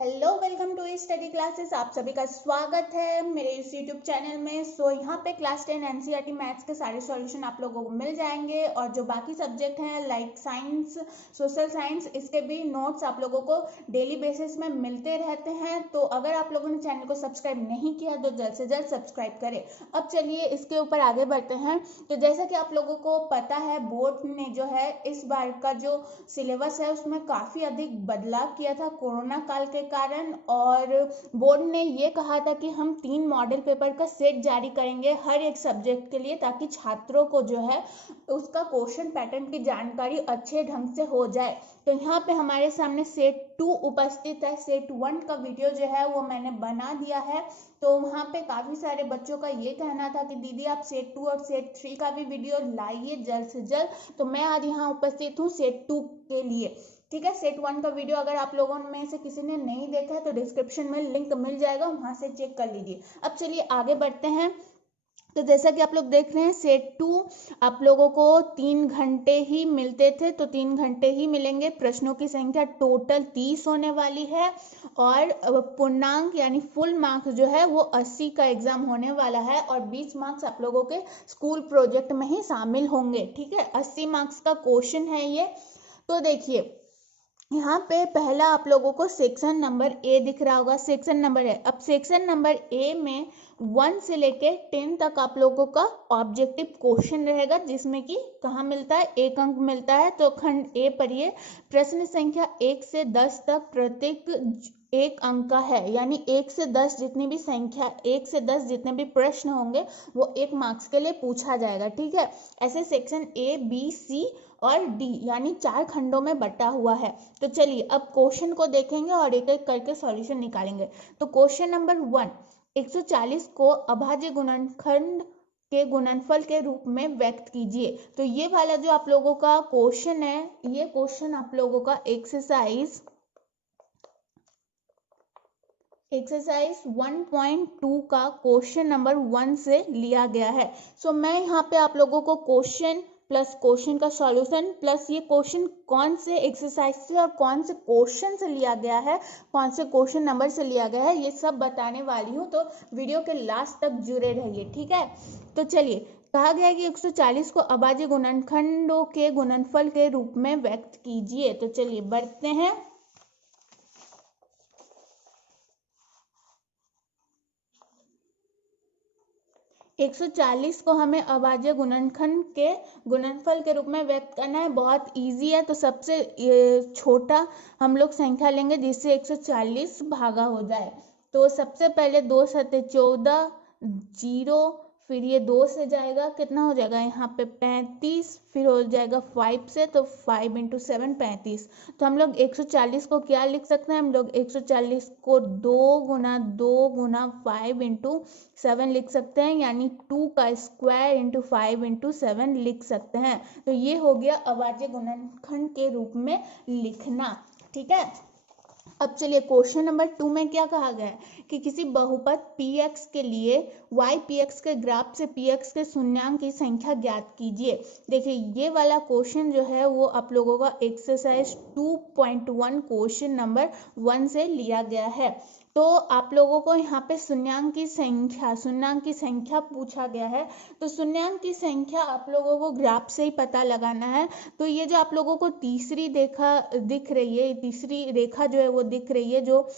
Hello, welcome to study classes. आप सभी का स्वागत है मेरे इस यूट्यूब चैनल में। यहाँ पे क्लास 10 एनसीईआरटी मैथ्स के सारे सॉल्यूशन आप लोगों को मिल जाएंगे और जो बाकी सब्जेक्ट हैं लाइक साइंस, सोशल साइंस, इसके भी नोट्स आप लोगों को डेली बेसिस में मिलते रहते हैं। तो अगर आप लोगों ने चैनल को सब्सक्राइब नहीं किया तो जल्द से जल्द सब्सक्राइब करें। अब चलिए इसके ऊपर आगे बढ़ते हैं। तो जैसा कि आप लोगों को पता है, बोर्ड ने जो है इस बार का जो सिलेबस है उसमें काफ़ी अधिक बदलाव किया था कोरोना काल के कारण। और बोर्ड ने ये कहा था कि हम 3 मॉडल पेपर का सेट जारी करेंगे हर एक सब्जेक्ट के लिए, ताकि छात्रों को जो है उसका क्वेश्चन पैटर्न की जानकारी अच्छे ढंग से हो जाए। तो यहाँ पे हमारे सामने सेट 2 उपस्थित है। सेट 1 का वीडियो जो है वो मैंने बना दिया है। तो वहाँ पे काफ़ी सारे बच्चों का ये कहना था कि दीदी आप सेट 2 और सेट 3 का भी वीडियो लाइए जल्द से जल्द। तो मैं आज यहाँ उपस्थित हूँ सेट 2 के लिए। ठीक है, सेट 1 का वीडियो अगर आप लोगों में से किसी ने नहीं देखा है तो डिस्क्रिप्शन में लिंक मिल जाएगा, वहां से चेक कर लीजिए। अब चलिए आगे बढ़ते हैं। तो जैसा कि आप लोग देख रहे हैं, सेट 2 आप लोगों को 3 घंटे ही मिलते थे, तो 3 घंटे ही मिलेंगे। प्रश्नों की संख्या टोटल 30 होने वाली है और पूर्णांक यानी फुल मार्क्स जो है वो 80 का एग्जाम होने वाला है और 20 मार्क्स आप लोगों के स्कूल प्रोजेक्ट में ही शामिल होंगे। ठीक है, 80 मार्क्स का क्वेश्चन है ये। तो देखिए यहाँ पे पहला आप लोगों को सेक्शन नंबर ए दिख रहा होगा, सेक्शन नंबर ए। अब सेक्शन नंबर ए में 1 से लेके 10 तक आप लोगों का ऑब्जेक्टिव क्वेश्चन रहेगा, जिसमें कि कहाँ मिलता है, 1 अंक मिलता है। तो खंड ए पढ़िए। प्रश्न संख्या 1 से 10 तक प्रत्येक 1 अंक का है, यानी 1 से 10 जितनी भी संख्या, 1 से 10 जितने भी प्रश्न होंगे वो 1 मार्क्स के लिए पूछा जाएगा। ठीक है, ऐसे सेक्शन ए, बी, सी और डी यानी 4 खंडों में बटा हुआ है। तो चलिए अब क्वेश्चन को देखेंगे और एक एक करके सॉल्यूशन निकालेंगे। तो क्वेश्चन नंबर 1, 140 को अभाज्य गुणनखंड के गुणनफल के रूप में व्यक्त कीजिए। तो ये वाला जो आप लोगों का क्वेश्चन है, ये क्वेश्चन आप लोगों का एक्सरसाइज 1.2 का क्वेश्चन नंबर 1 से लिया गया है। सो मैं यहाँ पे आप लोगों को क्वेश्चन प्लस क्वेश्चन का सॉल्यूशन प्लस ये क्वेश्चन कौन से एक्सरसाइज से और कौन से क्वेश्चन से लिया गया है, कौन से क्वेश्चन नंबर से लिया गया है, ये सब बताने वाली हूँ। तो वीडियो के लास्ट तक जुड़े रहिए। ठीक है, तो चलिए कहा गया है कि 140 को अभाज्य गुणनखंडों के गुणनफल के रूप में व्यक्त कीजिए। तो चलिए बढ़ते हैं। 140 को हमें अभाज्य गुणनखंड के गुणनफल के रूप में व्यक्त करना है। बहुत इजी है। तो सबसे छोटा हम लोग संख्या लेंगे जिससे 140 भागा हो जाए। तो सबसे पहले 2 सत्ते 14, 0, फिर ये 2 से जाएगा, कितना हो जाएगा यहाँ पे 35, फिर हो जाएगा 5 से, तो 5 इंटू 7 35। तो हम लोग 140 को क्या लिख सकते हैं, हम लोग 140 को 2 गुना 5 लिख सकते हैं, यानी 2 का स्क्वायर इंटू 5 इंटू 7 लिख सकते हैं। तो ये हो गया अभाज्य गुणनखंड के रूप में लिखना। ठीक है, अब चलिए क्वेश्चन नंबर 2 में क्या कहा गया है कि किसी बहुपद px के लिए y px के ग्राफ से px के शून्यांक की संख्या ज्ञात कीजिए। देखिए ये वाला क्वेश्चन जो है वो आप लोगों का एक्सरसाइज 2.1 क्वेश्चन नंबर 1 से लिया गया है। तो आप लोगों को यहाँ पे शून्यांक की संख्या पूछा गया है। तो शून्यांक की संख्या आप लोगों को ग्राफ से ही पता लगाना है। तो ये जो आप लोगों को तीसरी रेखा दिख रही है, तीसरी रेखा जो है वो दिख रही है, जो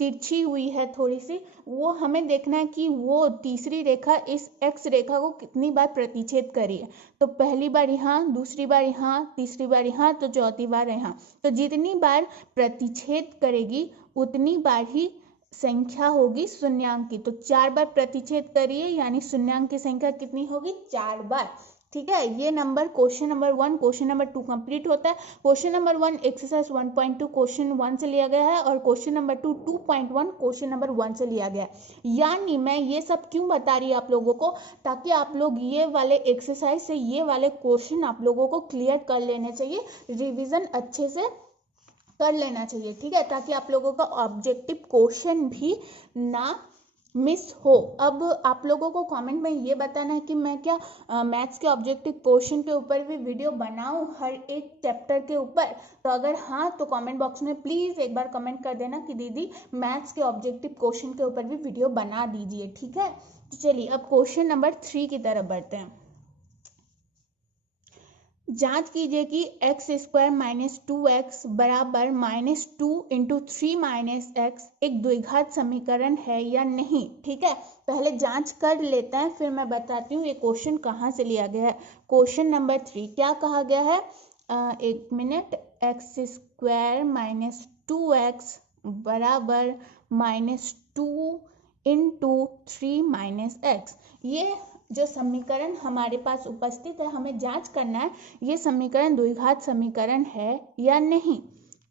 तिरछी हुई है थोड़ी सी, वो हमें देखना है कि वो तीसरी रेखा इस x रेखा को कितनी बार प्रतिच्छेद करी है। तो पहली बार यहाँ, दूसरी बार यहाँ, तीसरी बार यहाँ, तो चौथी बार यहाँ। तो जितनी बार प्रतिच्छेद करेगी उतनी बार ही संख्या होगी शून्यांक की। तो 4 बार प्रतिच्छेद करिए, यानी शून्यांक की संख्या कितनी होगी, 4 बार। ठीक है, ये number question number 1 question number 2 complete होता है। क्वेश्चन नंबर 1 एक्सरसाइज 1.2 क्वेश्चन 1 से लिया गया है और क्वेश्चन नंबर 2 2.1 क्वेश्चन नंबर 1 से लिया गया है। यानी मैं ये सब क्यों बता रही हूँ आप लोगों को, ताकि आप लोग ये वाले एक्सरसाइज से ये वाले क्वेश्चन आप लोगों को क्लियर कर लेने चाहिए, रिविजन अच्छे से कर लेना चाहिए। ठीक है, ताकि आप लोगों का ऑब्जेक्टिव क्वेश्चन भी ना मिस हो। अब आप लोगों को कमेंट में ये बताना है कि मैं क्या मैथ्स के ऑब्जेक्टिव क्वेश्चन के ऊपर भी वीडियो बनाऊं हर एक चैप्टर के ऊपर। तो अगर हाँ तो कमेंट बॉक्स में प्लीज़ एक बार कमेंट कर देना कि दीदी मैथ्स के ऑब्जेक्टिव क्वेश्चन के ऊपर भी वीडियो बना दीजिए, ठीक है। तो चलिए अब क्वेश्चन नंबर 3 की तरफ बढ़ते हैं। जांच कीजिए कि एक्स स्क्वायर माइनस 2x बराबर माइनस 2 इंटू 3 माइनस एक्स एक द्विघात समीकरण है या नहीं, ठीक है। पहले जांच कर लेते हैं, फिर मैं बताती हूँ ये क्वेश्चन कहाँ से लिया गया है। क्वेश्चन नंबर 3 क्या कहा गया है, एक minute, x square minus 2x बराबर माइनस 2 इंटू 3 माइनस एक्स। ये जो समीकरण हमारे पास उपस्थित है, हमें जांच करना है ये समीकरण द्विघात समीकरण है या नहीं,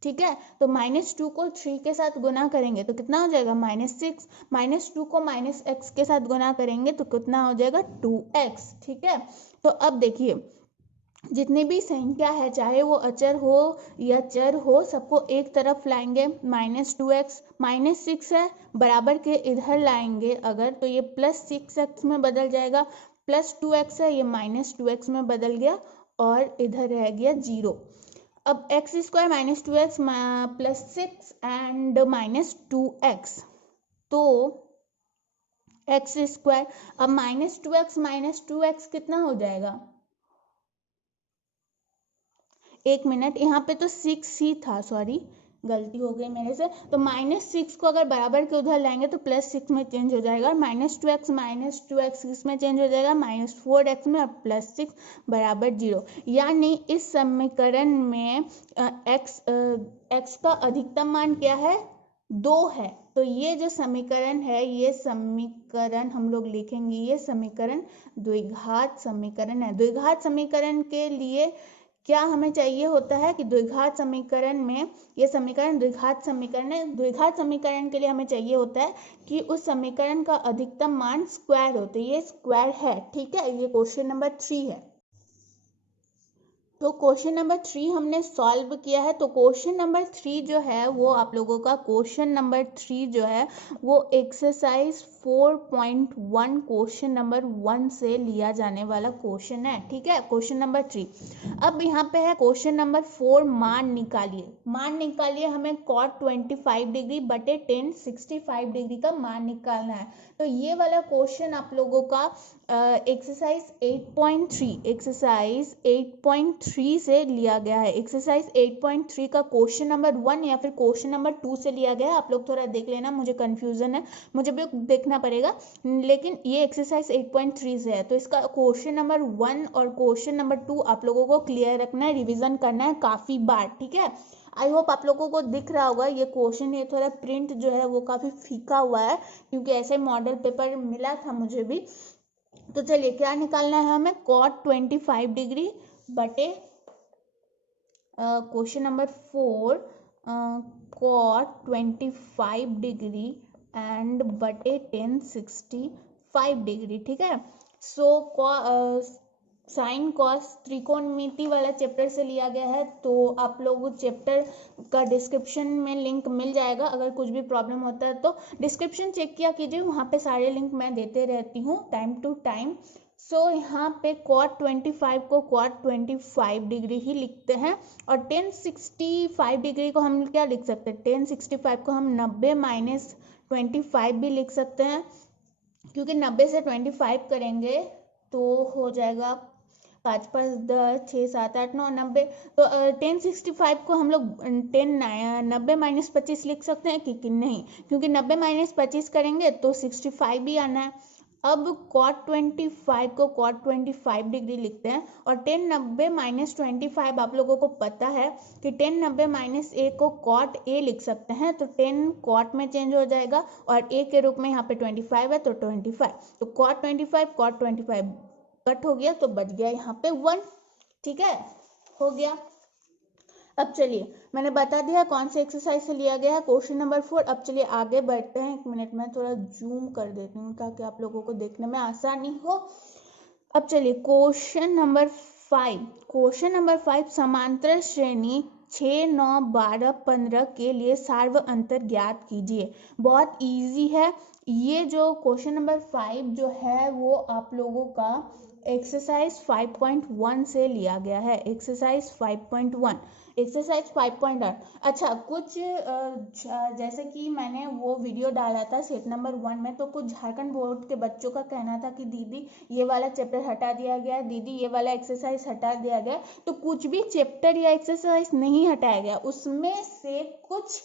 ठीक है। तो माइनस 2 को 3 के साथ गुना करेंगे तो कितना हो जाएगा, -6। माइनस 2 को माइनस एक्स के साथ गुना करेंगे तो कितना हो जाएगा, 2x, ठीक है। तो अब देखिए जितनी भी संख्या है, चाहे वो अचर हो या चर हो, सबको एक तरफ लाएंगे। -2x -6 है, बराबर के इधर लाएंगे अगर, तो ये +6x में बदल जाएगा। +2x है, ये -2x में बदल गया और इधर रह गया 0। अब x square -2x +6 and -2x, तो एक्स स्क्वायर, अब -2x कितना हो जाएगा, एक मिनट, यहाँ पे तो 6 ही था, सॉरी गलती हो गई मेरे से। तो -6 को अगर बराबर के उधर लाएंगे तो +6 में चेंज हो जाएगा, और -2x इसमें चेंज हो जाएगा -4x में, और +6 बराबर 0। यानी इस समीकरण में x का अधिकतम मान क्या है, 2 है। तो ये जो समीकरण है, ये समीकरण हम लोग लिखेंगे, ये समीकरण द्विघात समीकरण है। द्विघात समीकरण के लिए क्या हमें चाहिए होता है कि द्विघात समीकरण में, ये समीकरण द्विघात समीकरण है, द्विघात समीकरण के लिए हमें चाहिए होता है कि उस समीकरण का अधिकतम मान स्क्वायर हो। तो ये स्क्वायर है, ठीक है। ये क्वेश्चन नंबर 3 है। तो क्वेश्चन नंबर 3 हमने सॉल्व किया है। तो क्वेश्चन नंबर 3 जो है वो आप लोगों का, क्वेश्चन नंबर 3 जो है वो एक्सरसाइज 4.1 क्वेश्चन नंबर 1 से लिया जाने वाला क्वेश्चन है, ठीक है। Question number 3। अब यहाँ पे है क्वेश्चन नंबर 4, मान निकालिए। मान निकालिए, हमें cot 25 डिग्री बटे tan 65 डिग्री का मान निकालना है। तो ये वाला क्वेश्चन आप लोगों का एक्सरसाइज 8.3 से लिया गया है। एक्सरसाइज 8.3 का क्वेश्चन नंबर 1 या फिर क्वेश्चन नंबर 2 से लिया गया है। आप लोग थोड़ा देख लेना, मुझे कंफ्यूजन है, मुझे भी देखना पड़ेगा, लेकिन ये एक्सरसाइज 8.3 से है। तो इसका क्वेश्चन नंबर 1 और क्वेश्चन नंबर 2 आप लोगों को क्लियर रखना है, रिविजन करना है काफ़ी बार, ठीक है। आई होप आप लोगों को दिख रहा होगा ये क्वेश्चन, ये थोड़ा प्रिंट जो है वो काफ़ी फीका हुआ है, क्योंकि ऐसे मॉडल पेपर मिला था मुझे भी। तो चलिए क्या निकालना है हमें, cot 25 डिग्री बटे question number 4, cot 25 degree and बटे tan 65 डिग्री, ठीक है। सो साइन कॉस त्रिकोणमिति वाला चैप्टर से लिया गया है। तो आप लोग चैप्टर का डिस्क्रिप्शन में लिंक मिल जाएगा, अगर कुछ भी प्रॉब्लम होता है तो डिस्क्रिप्शन चेक किया कीजिए, वहाँ पे सारे लिंक मैं देते रहती हूँ टाइम टू टाइम। सो यहाँ पे cot 25 को cot 25 डिग्री ही लिखते हैं, और tan 65 डिग्री को हम क्या लिख सकते हैं, tan 65 को हम 90 माइनस 25 भी लिख सकते हैं, क्योंकि 90 से 25 करेंगे तो हो जाएगा 5 5 10 6 7 8 9 90। तो tan 65 को हम लोग 90 माइनस 25 लिख सकते हैं कि नहीं, क्योंकि 90 माइनस 25 करेंगे तो 65 भी आना है। अब cot 25 को cot 25 डिग्री लिखते हैं, और tan 90 माइनस 25 आप लोगों को पता है कि tan 90 माइनस a को cot a लिख सकते हैं, तो tan cot में चेंज हो जाएगा, और a के रूप में यहाँ पे 25 है तो 25, तो cot 25 कट हो गया तो बच गया यहाँ पे 1, ठीक है, हो गया। अब चलिए मैंने बता दिया कौन से एक्सरसाइज से लिया गया है, क्वेश्चन नंबर 4। अब चलिए आगे बढ़ते हैं, एक मिनट में थोड़ा जूम कर देती हूँ ताकि आप लोगों को देखने में आसानी हो। अब चलिए क्वेश्चन नंबर 5। क्वेश्चन नंबर 5, समांतर श्रेणी 6, 9, 12, 15 के लिए सार्व अंतर ज्ञात कीजिए। बहुत इजी है। ये जो क्वेश्चन नंबर 5 जो है वो आप लोगों का एक्सरसाइज 5.1 से लिया गया है। Exercise 5.1, exercise 5.1। अच्छा, कुछ जैसे कि मैंने वो वीडियो डाला था सेट नंबर 1 में, तो कुछ झारखंड बोर्ड के बच्चों का कहना था कि दीदी ये वाला चैप्टर हटा दिया गया, दीदी ये वाला एक्सरसाइज हटा दिया गया। तो कुछ भी चैप्टर या एक्सरसाइज नहीं हटाया गया, उसमें से कुछ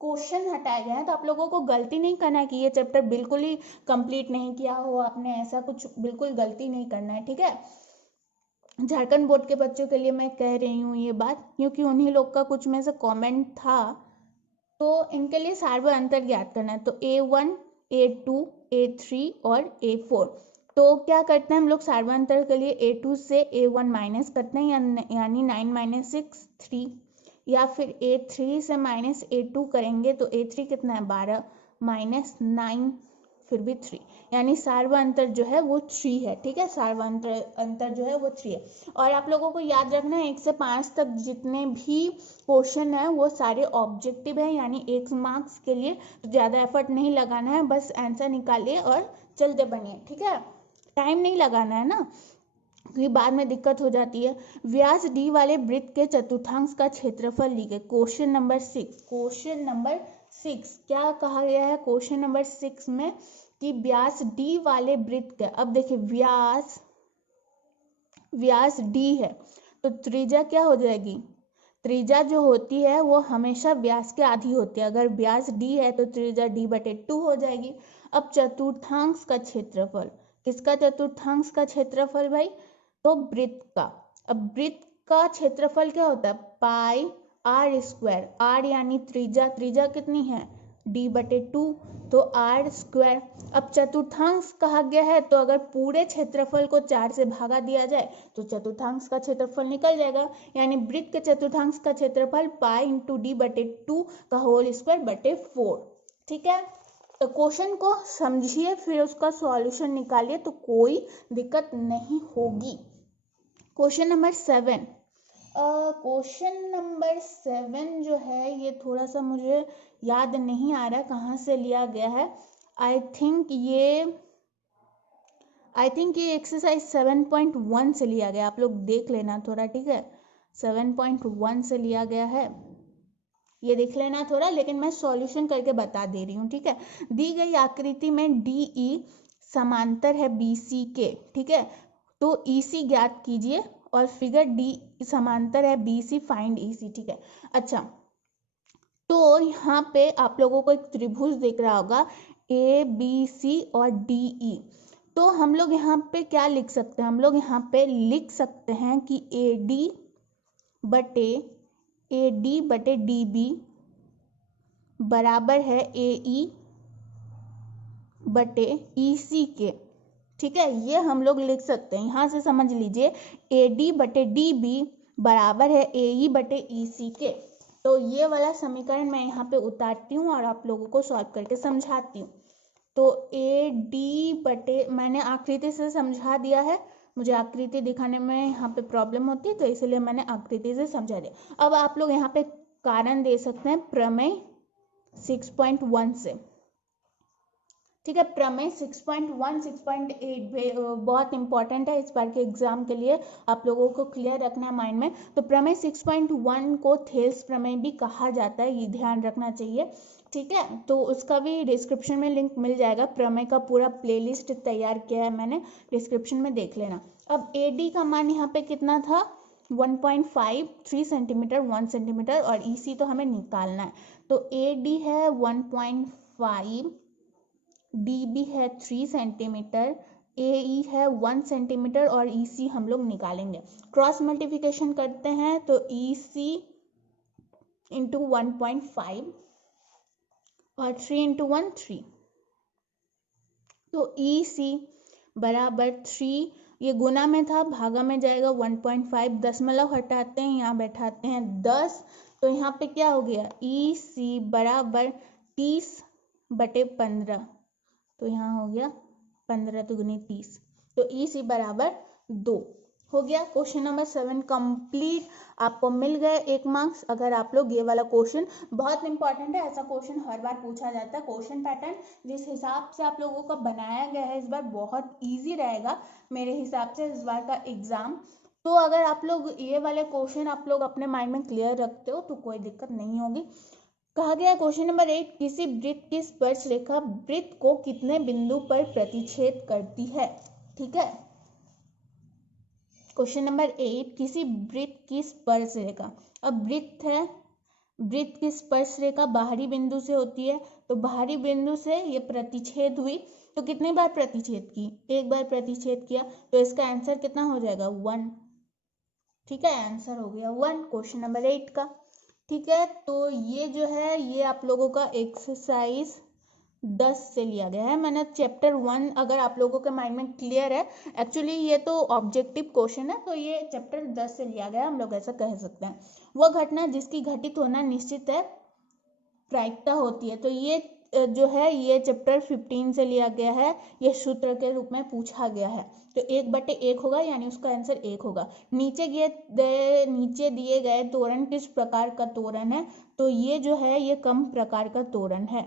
क्वेश्चन हटाए गए हैं। तो आप लोगों को गलती नहीं करना है कि ये चैप्टर बिल्कुल ही कंप्लीट नहीं किया हो आपने, ऐसा कुछ बिल्कुल गलती नहीं करना है, ठीक है। झारखंड बोर्ड के बच्चों के लिए मैं कह रही हूँ ये बात, क्योंकि उन्हीं लोग का कुछ में से कमेंट था। तो इनके लिए सार्व अंतर ज्ञात करना है। तो A1, A2, A3 और A4। तो क्या करते हैं हम लोग सार्वंतर के लिए A2 से A1 माइनस करते हैं, यानी 9 माइनस 6 3, या फिर A3 से माइनस A2 करेंगे तो A3 कितना है 12 माइनस 9 फिर भी 3, यानी सार्वंतर जो है वो 3 है, ठीक है। सार्वंतर जो है वो 3 है। और आप लोगों को याद रखना है 1 से 5 तक जितने भी क्वेश्चन है वो सारे ऑब्जेक्टिव है, यानी 1 मार्क्स के लिए। तो ज़्यादा एफर्ट नहीं लगाना है, बस आंसर निकालिए और चलते बनिए, ठीक है। टाइम नहीं लगाना है ना, क्योंकि बाद में दिक्कत हो जाती है। व्यास डी वाले वृत्त के चतुर्थांश का क्षेत्रफल लिखे। क्वेश्चन नंबर 6, क्वेश्चन नंबर 6 क्या कहा गया है क्वेश्चन नंबर 6 में कि व्यास डी वाले वृत्त के, अब देखिए व्यास डी है तो त्रिज्या क्या हो जाएगी, त्रिज्या जो होती है वो हमेशा व्यास के आधी होती है। अगर व्यास डी है तो त्रिज्या d/2 हो जाएगी। अब चतुर्थांश का क्षेत्रफल, किसका चतुर्थांश का क्षेत्रफल भाई, तो वृत्त का। अब वृत्त का क्षेत्रफल क्या होता है पाई आर स्क्वायर, आर यानी त्रिज्या, त्रिज्या कितनी है d/2, तो आर स्क्वायर। अब चतुर्थांश कहा गया है तो अगर पूरे क्षेत्रफल को 4 से भागा दिया जाए तो चतुर्थांश का क्षेत्रफल निकल जाएगा, यानी वृत्त के चतुर्थांश का क्षेत्रफल पाई इंटू d/2 का होल स्क्वायर बटे 4, ठीक है। तो क्वेश्चन को समझिए फिर उसका सॉल्यूशन निकालिए तो कोई दिक्कत नहीं होगी। क्वेश्चन नंबर 7, क्वेश्चन नंबर 7 जो है ये थोड़ा सा मुझे याद नहीं आ रहा कहाँ से लिया गया है। आई थिंक ये एक्सरसाइज 7.1 से लिया गया, आप लोग देख लेना थोड़ा, ठीक है। 7.1 से लिया गया है, ये देख लेना थोड़ा, लेकिन मैं सॉल्यूशन करके बता दे रही हूँ, ठीक है। दी गई आकृति में DE समांतर है BC के, ठीक है। तो EC ज्ञात कीजिए और फिगर D समांतर है BC, फाइंड EC, ठीक है। अच्छा, तो यहाँ पे आप लोगों को एक त्रिभुज दिख रहा होगा ABC और DE। तो हम लोग यहाँ पे क्या लिख सकते हैं, हम लोग यहाँ पे लिख सकते हैं कि AD बटे DB बराबर है AE बटे EC के, ठीक है। ये हम लोग लिख सकते हैं, यहाँ से समझ लीजिए AD बटे DB बराबर है AE बटे EC के। तो ये वाला समीकरण मैं यहाँ पे उतारती हूँ और आप लोगों को सॉल्व करके समझाती हूँ। तो AD बटे, मैंने आकृति से समझा दिया है, मुझे आकृति दिखाने में यहाँ पे प्रॉब्लम होती है तो इसलिए मैंने आकृति से समझा दिया। अब आप लोग यहाँ पे कारण दे सकते हैं प्रमेय 6.1 से, ठीक है। प्रमेय 6.1, 6.8 बहुत इंपॉर्टेंट है इस बार के एग्जाम के लिए, आप लोगों को क्लियर रखना है माइंड में। तो प्रमेय 6.1 को थेल्स प्रमेय भी कहा जाता है, ये ध्यान रखना चाहिए, ठीक है। तो उसका भी डिस्क्रिप्शन में लिंक मिल जाएगा, प्रमेय का पूरा प्लेलिस्ट तैयार किया है मैंने, डिस्क्रिप्शन में देख लेना। अब AD का मान यहाँ पे कितना था 1.5, 3 सेंटीमीटर 1 सेंटीमीटर, और EC तो हमें निकालना है। तो AD है 1.5, DB है 3 सेंटीमीटर, AE है 1 सेंटीमीटर और EC हम लोग निकालेंगे। क्रॉस मल्टीप्लिकेशन करते हैं तो EC इंटू 1.5 और 3 इंटू 1 3, तो EC बराबर 3, ये गुना में था भागा में जाएगा 1.5, दशमलव हटाते हैं यहाँ बैठाते हैं 10, तो यहाँ पे क्या हो गया EC बराबर 30/15, तो यहाँ हो गया 15 दुगनी 30, तो EC बराबर 2 हो गया क्वेश्चन नंबर 7 कंप्लीट। आपको मिल गए 1 मार्क्स अगर आप लोग ये वाला क्वेश्चन, बहुत इंपॉर्टेंट है, ऐसा क्वेश्चन हर बार पूछा जाता है। क्वेश्चन पैटर्न जिस हिसाब से आप लोगों का बनाया गया है इस बार बहुत इजी रहेगा मेरे हिसाब से इस बार का एग्जाम। तो अगर आप लोग ये वाले क्वेश्चन आप लोग अपने माइंड में क्लियर रखते हो तो कोई दिक्कत नहीं होगी। कहा गया क्वेश्चन नंबर 8, किसी वृत्त की स्पर्श रेखा वृत्त को कितने बिंदु पर प्रतिच्छेद करती है। ठीक है, क्वेश्चन नंबर 8, किसी वृत्त की स्पर्श रेखा। अब वृत्त है, वृत्त की स्पर्श रेखा बाहरी बिंदु से होती है, तो बाहरी बिंदु से ये प्रतिच्छेद हुई, तो कितनी बार प्रतिच्छेद की, एक बार प्रतिच्छेद किया, तो इसका आंसर कितना हो जाएगा 1। ठीक है, आंसर हो गया 1 क्वेश्चन नंबर 8 का। ठीक है, तो ये जो है ये आप लोगों का एक्सरसाइज 10 से लिया गया है। मैंने चैप्टर 1 अगर आप लोगों के माइंड में क्लियर है, एक्चुअली ये तो ऑब्जेक्टिव क्वेश्चन है, तो ये चैप्टर 10 से लिया गया है, हम लोग ऐसा कह सकते हैं। वह घटना जिसकी घटित होना निश्चित है प्रायिकता होती है, तो ये जो है ये चैप्टर 15 से लिया गया है, ये सूत्र के रूप में पूछा गया है, तो 1/1 होगा यानी उसका आंसर 1 होगा। नीचे दिए गए तोरण किस प्रकार का तोरण है, तो ये जो है ये कम प्रकार का तोरण है।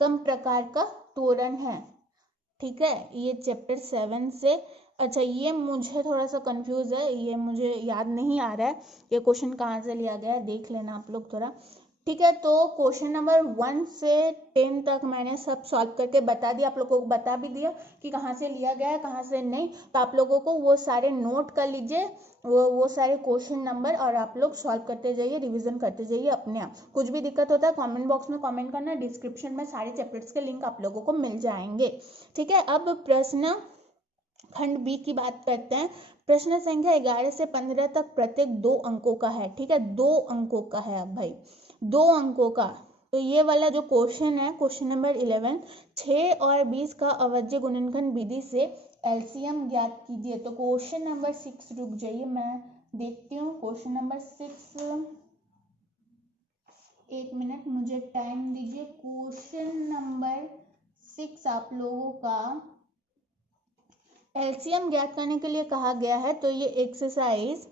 कम प्रकार का तोरण है। ठीक है, ये चैप्टर 7 से। अच्छा, ये मुझे थोड़ा सा कंफ्यूज है, ये मुझे याद नहीं आ रहा है ये क्वेश्चन कहाँ से लिया गया है, देख लेना आप लोग थोड़ा। ठीक है, तो क्वेश्चन नंबर 1 से 10 तक मैंने सब सॉल्व करके बता दिया, आप लोगों को बता भी दिया कि कहाँ से लिया गया है कहाँ से नहीं, तो आप लोगों को वो सारे नोट कर लीजिए, वो सारे क्वेश्चन नंबर, और आप लोग सॉल्व करते जाइए, रिवीजन करते जाइए अपने आप। कुछ भी दिक्कत होता है कमेंट बॉक्स में कमेंट करना, डिस्क्रिप्शन में सारे चैप्टर्स के लिंक आप लोगों को मिल जाएंगे। ठीक है, अब प्रश्न खंड बी की बात करते हैं। प्रश्न संख्या 11 से 15 तक प्रत्येक 2 अंकों का है। ठीक है, 2 अंकों का है। अब भाई 2 अंकों का, तो ये वाला जो क्वेश्चन है क्वेश्चन नंबर 11, 6 और 20 का अवज्य गुणनखंड विधि से एलसीएम ज्ञात कीजिए। तो क्वेश्चन नंबर 6, रुक जाइए मैं देखती हूँ क्वेश्चन नंबर 6, 1 मिनट मुझे टाइम दीजिए। क्वेश्चन नंबर 6 आप लोगों का एलसीएम ज्ञात करने के लिए कहा गया है, तो ये एक्सरसाइज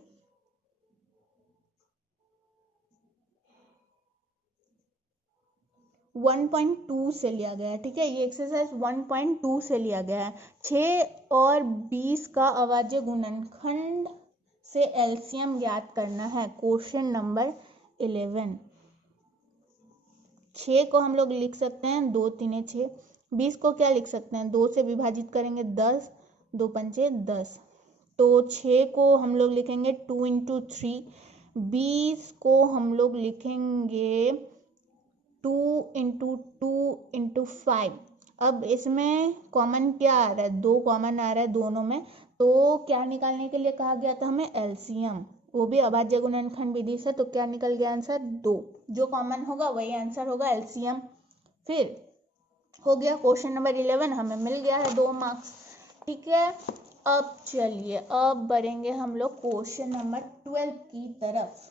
1.2 से लिया गया है। ठीक है, ये एक्सरसाइज 1.2 से लिया गया है। 6 और 20 का अभाज्य गुणनखंड से एलसीएम ज्ञात करना है। क्वेश्चन नंबर 11, 6 को हम लोग लिख सकते हैं 2 3 6, 20 को क्या लिख सकते हैं 2 से विभाजित करेंगे 10, 2 5 10, तो 6 को हम लोग लिखेंगे 2 × 3, 20 को हम लोग लिखेंगे 2 × 2 × 5। अब इसमें कॉमन क्या आ रहा है, 2 कॉमन आ रहा है दोनों में, तो क्या निकालने के लिए कहा गया था हमें एलसीएम, वो भी अभाज्य गुणनखंड विधि से, तो क्या निकल गया आंसर 2, जो कॉमन होगा वही आंसर होगा एलसीएम। फिर हो गया क्वेश्चन नंबर 11, हमें मिल गया है 2 मार्क्स। ठीक है, अब चलिए अब बढ़ेंगे हम लोग क्वेश्चन नंबर 12 की तरफ।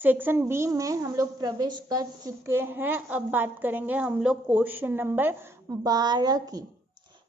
सेक्शन बी में हम लोग प्रवेश कर चुके हैं। अब बात करेंगे हम लोग क्वेश्चन नंबर 12 की।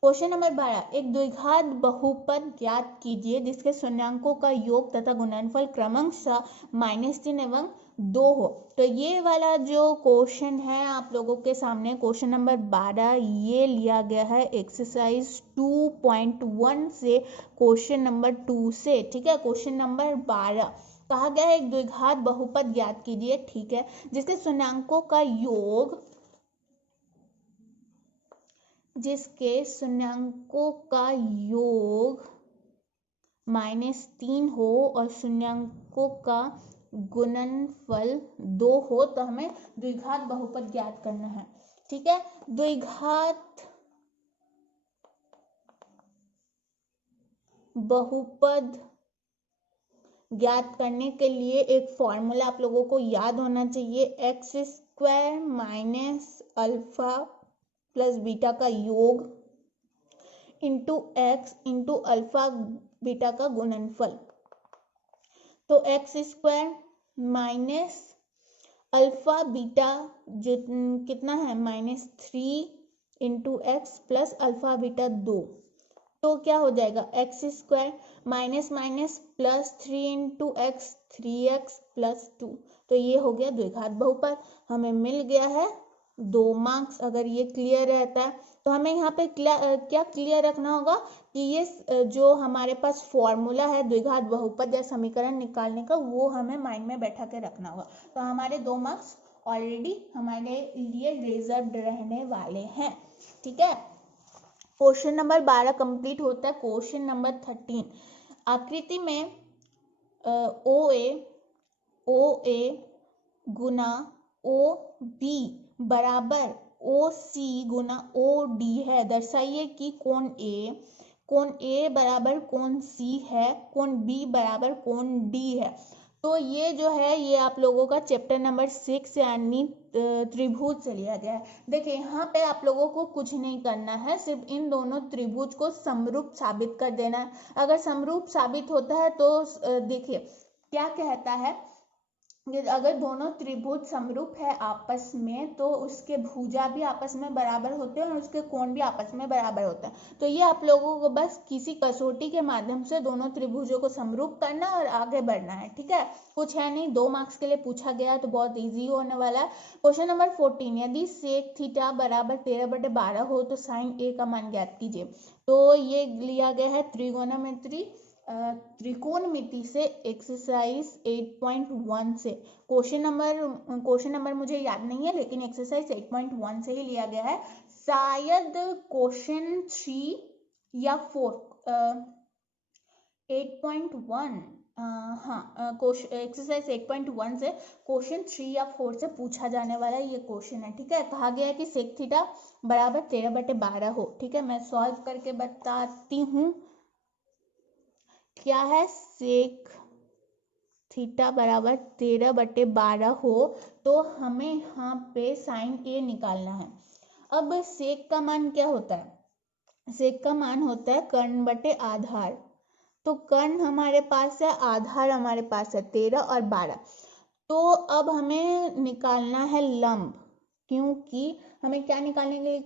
क्वेश्चन नंबर 12, एक द्विघात बहुपद ज्ञात कीजिए जिसके शून्यांकों का योग तथा गुणनफल क्रमशः -3 एवं 2 हो। तो ये वाला जो क्वेश्चन है आप लोगों के सामने क्वेश्चन नंबर 12, ये लिया गया है एक्सरसाइज 2.1 से, क्वेश्चन नंबर 2 से। ठीक है, क्वेश्चन नंबर 12 कहा गया है एक द्विघात बहुपद ज्ञात कीजिए, ठीक है, जिसके शून्यांकों का योग -3 हो और शून्यांकों का गुणनफल 2 हो, तो हमें द्विघात बहुपद ज्ञात करना है। ठीक है, द्विघात बहुपद ज्ञात करने के लिए एक फॉर्मूला आप लोगों को याद होना चाहिए, x² - अल्फा प्लस बीटा का योग into x into alpha beta का गुणनफल। तो x² - अल्फा बीटा जो कितना है -3 into x plus alpha beta 2, तो क्या हो जाएगा x square minus minus plus 3 into x 3x plus 2, तो ये हो गया द्विघात बहुपद। हमें मिल गया है 2 मार्क्स। अगर ये क्लियर रहता है तो हमें यहाँ पे क्या क्लियर रखना होगा कि ये जो हमारे पास फॉर्मूला है द्विघात बहुपद या समीकरण निकालने का, वो हमें माइंड में बैठा के रखना होगा। तो हमारे 2 मार्क्स ऑलरेडी हमारे लिए रिजर्व्ड रहने वाले हैं। ठीक है, क्वेश्चन नंबर 12 कंप्लीट होता है। क्वेश्चन नंबर 13, आकृति में ओ ए गुना ओ बी बराबर ओ सी गुना ओ डी है। दर्शाइए कि कोण ए बराबर कोण सी है, कोण बी बराबर कोण डी है। तो ये जो है ये आप लोगों का चैप्टर नंबर 6 यानी त्रिभुज से लिया गया है। देखिए यहाँ पे आप लोगों को कुछ नहीं करना है, सिर्फ इन दोनों त्रिभुज को समरूप साबित कर देना है। अगर समरूप साबित होता है तो देखिए क्या कहता है, अगर दोनों त्रिभुज समरूप है आपस में तो उसके भुजा भी आपस में बराबर होते हैं और उसके कोण भी आपस में बराबर होते हैं। तो ये आप लोगों को बस किसी कसौटी के माध्यम से दोनों त्रिभुजों को समरूप करना और आगे बढ़ना है। ठीक है, कुछ है नहीं, 2 मार्क्स के लिए पूछा गया है तो बहुत इजी होने वाला है। क्वेश्चन नंबर 14, यदि सेक थीटा बराबर 13/12 हो तो साइन ए का मान ज्ञात कीजिए। तो ये लिया गया है त्रिकोणमिति से एक्सरसाइज 8.1 से। क्वेश्चन नंबर मुझे याद नहीं है, लेकिन एक्सरसाइज 8.1 से ही लिया गया है। शायद क्वेश्चन 3 या 4 8.1 हाँ एक्सरसाइज 8.1 से क्वेश्चन 3 या 4 से पूछा जाने वाला ये क्वेश्चन है। ठीक है, कहा गया है कि सेक थीटा बराबर 13/12 हो। ठीक है, मैं सॉल्व करके बताती हूँ। क्या है, सेक थीटा बराबर 13/12 हो तो हमें यहाँ पे साइन ए निकालना है। अब सेक का मान क्या होता है, सेक का मान होता है कर्ण बटे आधार। तो कर्ण हमारे पास है, आधार हमारे पास है 13 और 12। तो अब हमें निकालना है लंब, क्योंकि हमें क्या निकालने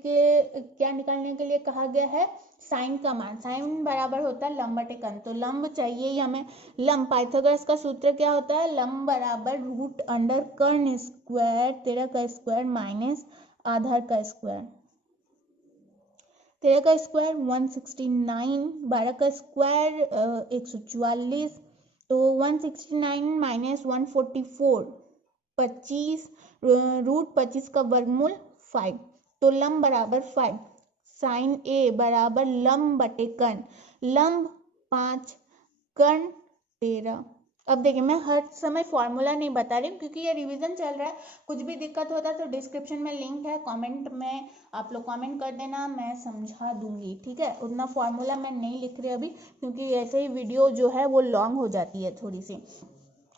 के लिए कहा गया है, साइन का मान। साइन बराबर होता है लंब बटे कर्ण, तो लंब चाहिए ही हमें। लंब पाइथागोरस का सूत्र क्या होता है, लंब बराबर √अंडर कर्ण स्क्वायर 13 का स्क्वायर माइनस आधार का स्क्वायर। 13 का स्क्वायर 169, 12 का स्क्वायर 144, तो 169 माइनस 144 25, √25 का वर्गमूल 5, तो लंब बराबर 5। साइन ए बराबर लंब बटे कर्ण, लंब 5 कर्ण 13। अब देखिए मैं हर समय फॉर्मूला नहीं बता रही हूँ क्योंकि ये रिवीजन चल रहा है। कुछ भी दिक्कत होता है तो डिस्क्रिप्शन में लिंक है, कमेंट में आप लोग कमेंट कर देना, मैं समझा दूंगी। ठीक है, उतना फॉर्मूला मैं नहीं लिख रही अभी क्योंकि ऐसे ही वीडियो जो है वो लॉन्ग हो जाती है थोड़ी सी।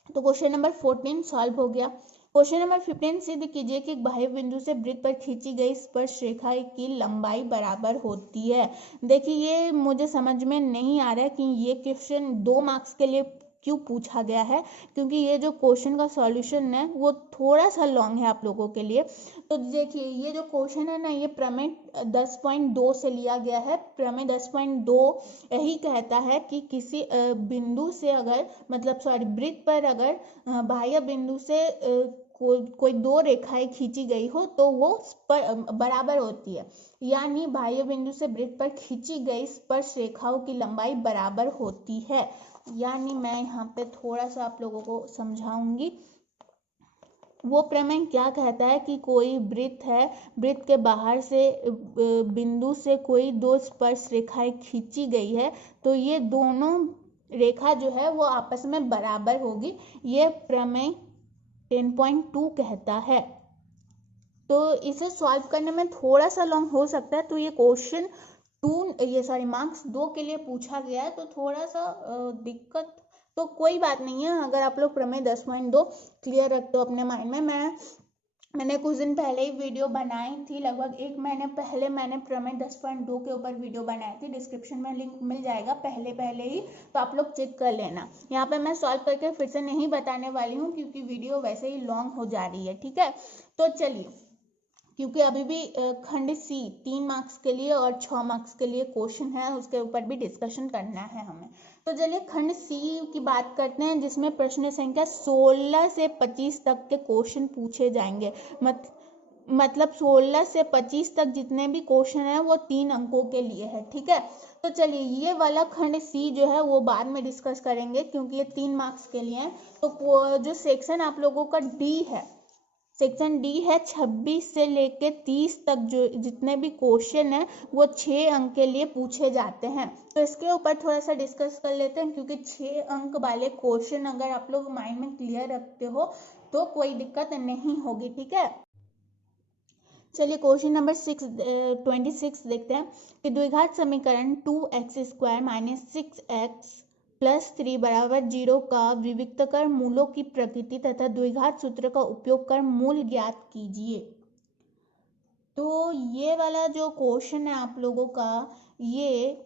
तो क्वेश्चन नंबर 14 सॉल्व हो गया। क्वेश्चन नंबर 15, सिद्ध कीजिए कि बाह्य बिंदु से वृत्त पर खींची गई स्पर्श रेखा की लंबाई बराबर होती है। देखिए ये मुझे समझ में नहीं आ रहा है कि ये क्वेश्चन 2 मार्क्स के लिए क्यों पूछा गया है, क्योंकि ये जो क्वेश्चन का सॉल्यूशन है वो थोड़ा सा लॉन्ग है आप लोगों के लिए। तो देखिए ये जो क्वेश्चन है ना, ये प्रमेय 10.2 से लिया गया है। प्रमेय 10.2 यही कहता है कि किसी बिंदु से अगर वृत्त पर अगर बाह्य बिंदु से कोई 2 रेखाएं खींची गई हो तो वो बराबर होती है, यानी बाह्य बिंदु से वृत्त पर खींची गई स्पर्श रेखाओं की लंबाई बराबर होती है। यानी मैं यहाँ पे थोड़ा सा आप लोगों को समझाऊंगी। वो प्रमेय क्या कहता है कि कोई वृत्त है, वृत्त के बाहर से बिंदु से कोई 2 स्पर्श रेखाएं खींची गई है तो ये दोनों रेखा जो है वो आपस में बराबर होगी। ये प्रमेय 10.2 कहता है। तो इसे सॉल्व करने में थोड़ा सा लॉन्ग हो सकता है, तो ये क्वेश्चन मार्क्स 2 के लिए पूछा गया है, तो थोड़ा सा दिक्कत तो कोई बात नहीं है। अगर आप लोग प्रमेय 10.2 क्लियर रखते हो अपने माइंड में, मैं मैंने कुछ दिन पहले ही वीडियो बनाई थी, लगभग 1 महीने पहले मैंने प्रमेय 10.2 के ऊपर वीडियो बनाई थी। डिस्क्रिप्शन में लिंक मिल जाएगा पहले ही, तो आप लोग चेक कर लेना। यहाँ पे मैं सॉल्व करके फिर से नहीं बताने वाली हूँ क्योंकि वीडियो वैसे ही लॉन्ग हो जा रही है, ठीक है। तो चलिए, क्योंकि अभी भी खंड सी 3 मार्क्स के लिए और 6 मार्क्स के लिए क्वेश्चन है, उसके ऊपर भी डिस्कशन करना है हमें। तो चलिए खंड सी की बात करते हैं, जिसमें प्रश्न संख्या 16 से 25 तक के क्वेश्चन पूछे जाएंगे। मतलब 16 से 25 तक जितने भी क्वेश्चन है वो 3 अंकों के लिए है, ठीक है। तो चलिए ये वाला खंड सी जो है वो बाद में डिस्कस करेंगे क्योंकि ये 3 मार्क्स के लिए है। तो जो सेक्शन आप लोगों का डी है, सेक्शन डी है 26 से लेके 30 तक जो जितने भी क्वेश्चन है वो 6 अंक के लिए पूछे जाते हैं। तो इसके ऊपर थोड़ा सा डिस्कस कर लेते हैं, क्योंकि 6 अंक वाले क्वेश्चन अगर आप लोग माइंड में क्लियर रखते हो तो कोई दिक्कत नहीं होगी, ठीक है। चलिए क्वेश्चन नंबर 26 देखते हैं कि द्विघात समीकरण 2x² - 6x +3 बराबर 0 का विविक्त कर मूलों की प्रकृति तथा द्विघात सूत्र का उपयोग कर मूल ज्ञात कीजिए। तो ये वाला जो क्वेश्चन है आप लोगों का, ये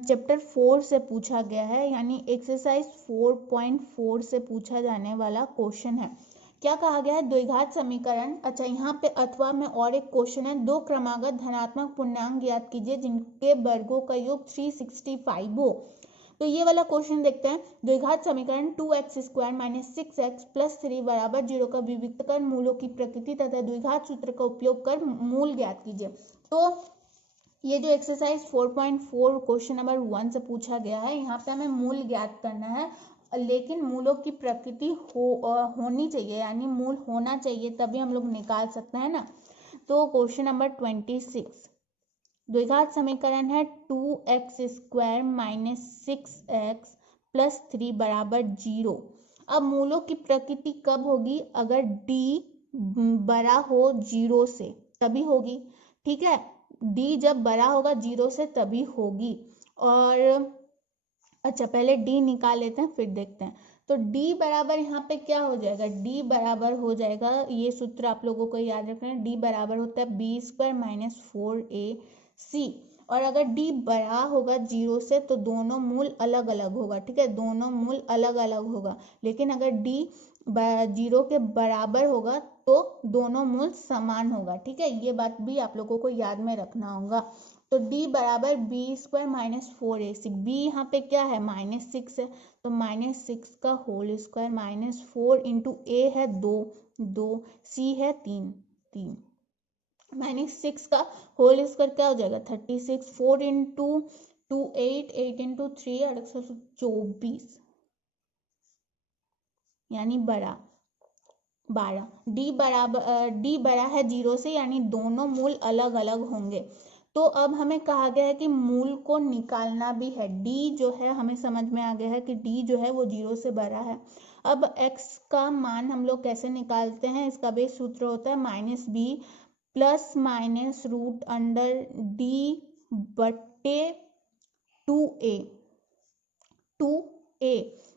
चैप्टर 4 से पूछा गया है, यानी एक्सरसाइज 4.4 से पूछा जाने वाला क्वेश्चन है। क्या कहा गया है? द्विघात समीकरण, अच्छा यहाँ पे अथवा में और एक क्वेश्चन है, 2 क्रमागत धनात्मक पूर्णांक ज्ञात कीजिए जिनके वर्गों का योग 365 हो। तो ये वाला क्वेश्चन देखते हैं। द्विघात समीकरण 2x² - 6x +3 बराबर 0 का विविक्त कर मूलों की प्रकृति तथा द्विघात सूत्र का उपयोग कर मूल ज्ञात कीजिए। तो ये जो एक्सरसाइज 4.4 क्वेश्चन नंबर 1 से पूछा गया है, यहाँ पे हमें मूल ज्ञात करना है, लेकिन मूलों की प्रकृति होनी चाहिए, यानी मूल होना चाहिए, तभी हम लोग निकाल सकते हैं ना। तो क्वेश्चन नंबर 26, द्विघात समीकरण है 2x² - 6x +3 बराबर 0। अब मूलों की प्रकृति कब होगी? अगर d बड़ा हो 0 से तभी होगी, ठीक है। d जब बड़ा होगा 0 से तभी होगी। और अच्छा पहले d निकाल लेते हैं फिर देखते हैं। तो d बराबर यहाँ पे क्या हो जाएगा? d बराबर हो जाएगा, ये सूत्र आप लोगों को याद रखना है, d बराबर होता है b² - 4ac। और अगर d बड़ा होगा 0 से तो दोनों मूल अलग अलग होगा, ठीक है, दोनों मूल अलग अलग होगा। लेकिन अगर d 0 के बराबर होगा तो दोनों मूल समान होगा, ठीक है। ये बात भी आप लोगों को याद में रखना होगा। तो d बराबर b² - 4ac, b यहाँ पे क्या है? -6 है, तो -6 का होल स्क्वायर -4 इंटू a है 2, c है 3, -6 का होल स्क्वायर क्या हो जाएगा? 36, 4 इंटू 2 8, 8 इंटू 3 824, यानी बड़ा 12। d बड़ा है 0 से, यानी दोनों मूल अलग अलग होंगे। तो अब हमें कहा गया है कि मूल को निकालना भी है। d जो है हमें समझ में आ गया है कि d जो है वो 0 से बड़ा है। अब x का मान हम लोग कैसे निकालते हैं? इसका भी सूत्र होता है -b + √d बटे 2a।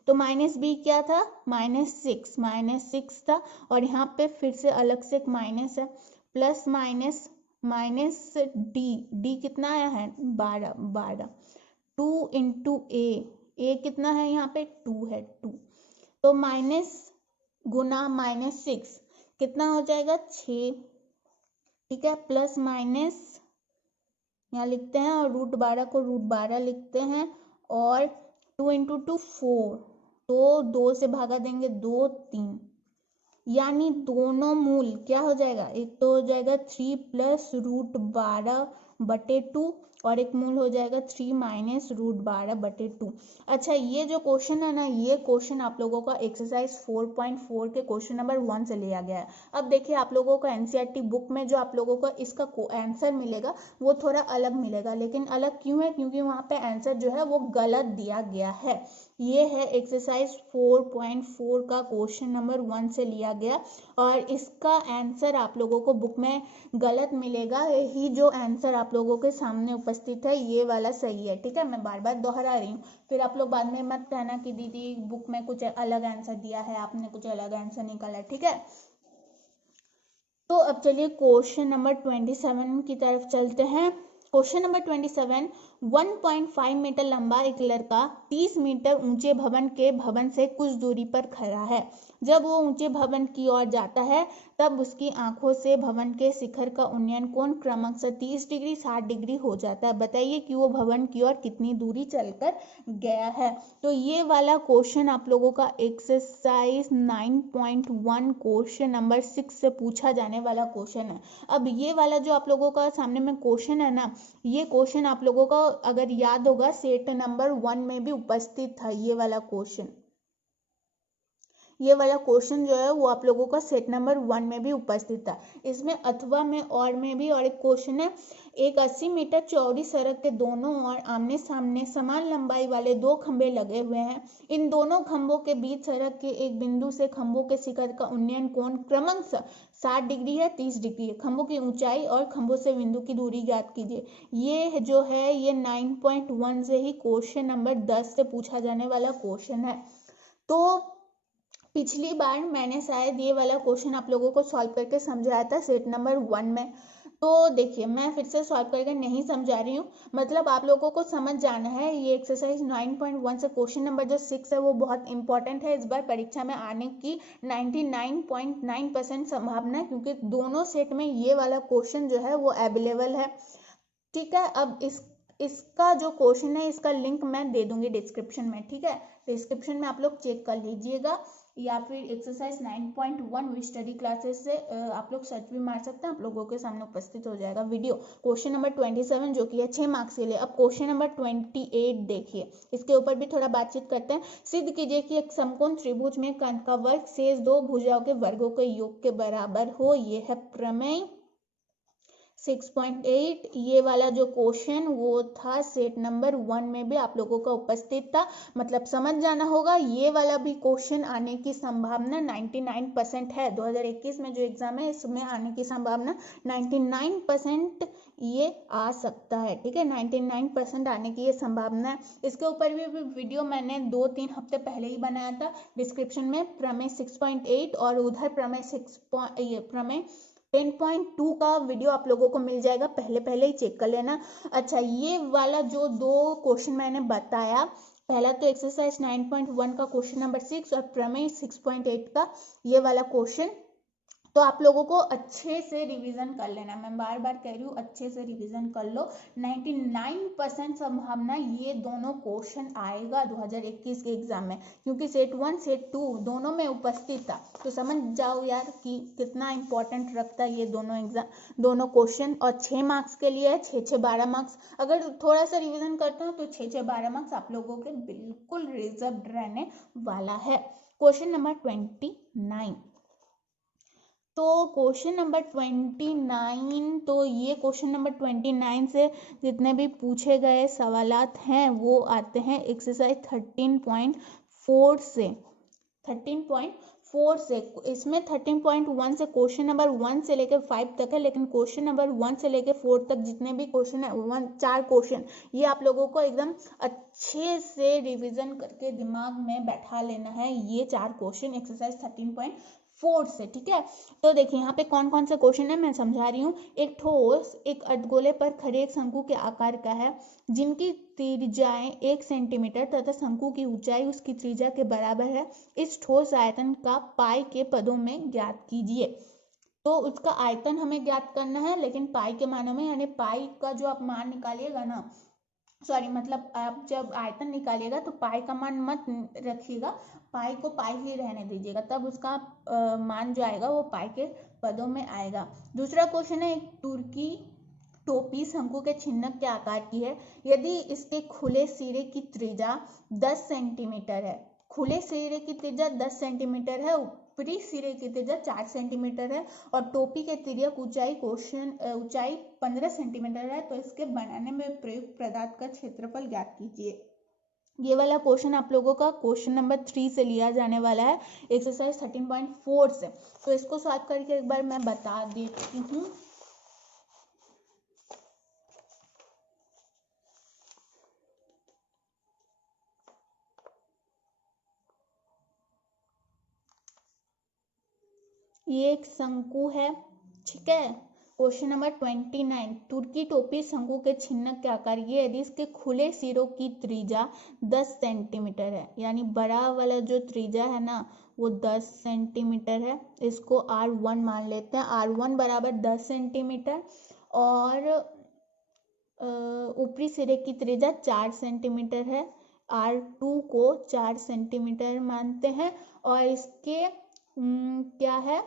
तो -b क्या था? -6 था, और यहाँ पे फिर से अलग से एक माइनस है, प्लस माइनस d कितना आया है? 12 2 इंटू a कितना है? यहाँ पे 2 है, 2। तो माइनस गुना -6 कितना हो जाएगा? 6, ठीक है, प्लस माइनस यहाँ लिखते हैं और √12 को √12 लिखते हैं, और 2 इंटू 2 4, तो 2 से भागा देंगे 2 3, यानी दोनों मूल क्या हो जाएगा? एक तो हो जाएगा 3 + √12 बटे 2, और एक मूल हो जाएगा 3 - √12 बटे 2। अच्छा ये जो क्वेश्चन है ना, ये क्वेश्चन आप लोगों का एक्सरसाइज 4.4 के क्वेश्चन नंबर 1 से लिया गया है। अब देखिए आप लोगों को एनसीईआरटी बुक में जो आप लोगों को इसका आंसर मिलेगा वो थोड़ा अलग मिलेगा। लेकिन अलग क्यों है? क्योंकि वहाँ पे आंसर जो है वो गलत दिया गया है। ये है एक्सरसाइज 4.4 का क्वेश्चन नंबर 1 से लिया गया, और इसका आंसर आप लोगों को बुक में गलत मिलेगा। यही जो आंसर आप लोगों के सामने उपस्थित है ये वाला सही है, ठीक है। मैं बार बार दोहरा रही हूँ, फिर आप लोग बाद में मत कहना कि दीदी बुक में कुछ अलग आंसर दिया है, आपने कुछ अलग आंसर निकाला, ठीक है। तो अब चलिए क्वेश्चन नंबर 27 की तरफ चलते हैं। क्वेश्चन नंबर 27, 1.5 मीटर लंबा एक लड़का 30 मीटर ऊंचे भवन से कुछ दूरी पर खड़ा है। जब वो ऊंचे भवन की ओर जाता है तब उसकी आंखों से भवन के शिखर का उन्नयन कोण क्रमशः 30 डिग्री 60 डिग्री हो जाता है। बताइए कि वो भवन की ओर कितनी दूरी चलकर गया है। तो ये वाला क्वेश्चन आप लोगों का एक्सरसाइज 9.1 क्वेश्चन नंबर 6 से पूछा जाने वाला क्वेश्चन है। अब ये वाला जो आप लोगों का सामने में क्वेश्चन है ना, ये क्वेश्चन आप लोगों का अगर याद होगा सेट नंबर 1 में भी उपस्थित था। ये वाला क्वेश्चन जो है वो आप लोगों का सेट नंबर 1 में भी उपस्थित था। इसमें अथवा में और में भी और एक क्वेश्चन है, एक 80 मीटर चौड़ी सड़क के दोनों ओर आमने सामने समान लंबाई वाले दो खंभे लगे हुए हैं। इन दोनों खंभों के बीच सड़क के एक बिंदु से खंभों के शिखर का उन्नयन कोण क्रमशः 60 डिग्री है, 30 डिग्री है। खंभों की ऊंचाई और खंभों से बिंदु की दूरी ज्ञात कीजिए। ये जो है ये 9.1 से ही क्वेश्चन नंबर 10 से पूछा जाने वाला क्वेश्चन है। तो पिछली बार मैंने शायद ये वाला क्वेश्चन आप लोगों को सॉल्व करके समझाया था सेट नंबर 1 में। तो देखिए मैं फिर से सॉल्व करके नहीं समझा रही हूँ, मतलब आप लोगों को समझ जाना है। ये एक्सरसाइज 9.1 से क्वेश्चन नंबर जो 6 है वो बहुत इंपॉर्टेंट है। इस बार परीक्षा में आने की 99.9% संभावना है, क्योंकि दोनों सेट में ये वाला क्वेश्चन जो है वो अवेलेबल है। ठीक है, अब इसका जो क्वेश्चन है इसका लिंक मैं दे दूंगी डिस्क्रिप्शन में। ठीक है, डिस्क्रिप्शन में आप लोग चेक कर लीजिएगा, या फिर एक्सरसाइज 9.1 वी स्टडी क्लासेस से आप लोग सर्च भी मार सकते हैं। आप लोगों के सामने उपस्थित हो जाएगा वीडियो। क्वेश्चन नंबर 27 जो कि है 6 मार्क्स के लिए। अब क्वेश्चन नंबर 28 देखिए, इसके ऊपर भी थोड़ा बातचीत करते हैं। सिद्ध कीजिए कि एक समकोण त्रिभुज में कंठ का वर्ग शेष दो भुजाओं के वर्गों के योग के बराबर हो। ये है प्रमेय 6.8। ये वाला जो क्वेश्चन वो था सेट नंबर 1 में भी आप लोगों का उपस्थित था, मतलब समझ जाना होगा। ये वाला भी क्वेश्चन आने की संभावना 99% है। 2021 में जो एग्जाम है इसमें आने की संभावना 99% ये आ सकता है। ठीक है, 99% आने की ये संभावना है। इसके ऊपर भी वीडियो मैंने 2-3 हफ्ते पहले ही बनाया था। डिस्क्रिप्शन में प्रमेय 6.8 और उधर प्रमेय 10.2 का वीडियो आप लोगों को मिल जाएगा, पहले ही चेक कर लेना। अच्छा, ये वाला जो दो क्वेश्चन मैंने बताया, पहला तो एक्सरसाइज 9.1 का क्वेश्चन नंबर 6 और प्रमेय 6.8 का ये वाला क्वेश्चन, तो आप लोगों को अच्छे से रिवीजन कर लेना। मैं बार बार कह रही हूँ अच्छे से रिवीजन कर लो। 99% संभावना ये दोनों क्वेश्चन आएगा 2021 के एग्जाम में, क्योंकि सेट 1 सेट 2 दोनों में उपस्थित था। तो समझ जाओ यार कि कितना इंपॉर्टेंट रखता है ये दोनों एग्जाम, दोनों क्वेश्चन। और 6 मार्क्स के लिए है, 6 12 मार्क्स। अगर थोड़ा सा रिविजन करते हो तो 6 12 मार्क्स आप लोगों के बिल्कुल रिजर्व रहने वाला है। Question number 29। तो क्वेश्चन नंबर 29, तो ये क्वेश्चन नंबर 29 से जितने भी पूछे गए सवालात हैं वो आते हैं एक्सरसाइज 13.4 से। 13.4 से इसमें 13.1 से क्वेश्चन नंबर 1 से लेकर 5 तक है, लेकिन क्वेश्चन नंबर 1 से लेकर 4 तक जितने भी क्वेश्चन है 4 क्वेश्चन, ये आप लोगों को एकदम अच्छे से रिवीजन करके दिमाग में बैठा लेना है। ये 4 क्वेश्चन एक्सरसाइज 13.4 से। ठीक है, तो देखिए यहाँ पे कौन कौन से क्वेश्चन है मैं समझा रही हूँ। एक ठोस एक अर्धगोले पर खड़े एक शंकु के आकार का है, जिनकी त्रिज्याएं 1 सेंटीमीटर तथा शंकु की ऊंचाई उसकी त्रिज्या के बराबर है। इस ठोस आयतन का पाई के पदों में ज्ञात कीजिए। तो उसका आयतन हमें ज्ञात करना है, लेकिन पाई के मानों में, यानी पाई का जो आप मान निकालिएगा ना, सॉरी मतलब आप जब आयतन निकालिएगा तो पाई का मान मत रखिएगा, पाई को पाई ही रहने दीजिएगा, तब उसका मान जो आएगा वो पाई के पदों में आएगा। दूसरा क्वेश्चन है, एक तुर्की टोपी शंकु के छिन्नक के आकार की है, यदि इसके खुले सिरे की त्रिज्या 10 सेंटीमीटर है, खुले सिरे की त्रिज्या 10 सेंटीमीटर है, ऊपरी सिरे की त्रिज्या 4 सेंटीमीटर है और टोपी के तिर्यक ऊंचाई 15 सेंटीमीटर है, तो इसके बनाने में प्रयुक्त पदार्थ का क्षेत्रफल ज्ञात कीजिए। ये वाला क्वेश्चन आप लोगों का क्वेश्चन नंबर 3 से लिया जाने वाला है एक्सरसाइज 13.4 से। तो इसको सॉल्व करके एक बार मैं बता देती हूँ। ये एक शंकु है, ठीक है। क्वेश्चन नंबर 29, तुर्की टोपी शंकु के छिन्नक के आकार ये यदि इसके खुले सिरों की त्रिज्या 10 सेंटीमीटर है, यानी बड़ा वाला जो त्रिज्या है ना वो 10 सेंटीमीटर है, इसको R1 मान लेते हैं। R1 बराबर 10 सेंटीमीटर और ऊपरी सिरे की त्रिज्या 4 सेंटीमीटर है। R2 को 4 सेंटीमीटर मानते हैं और इसके क्या है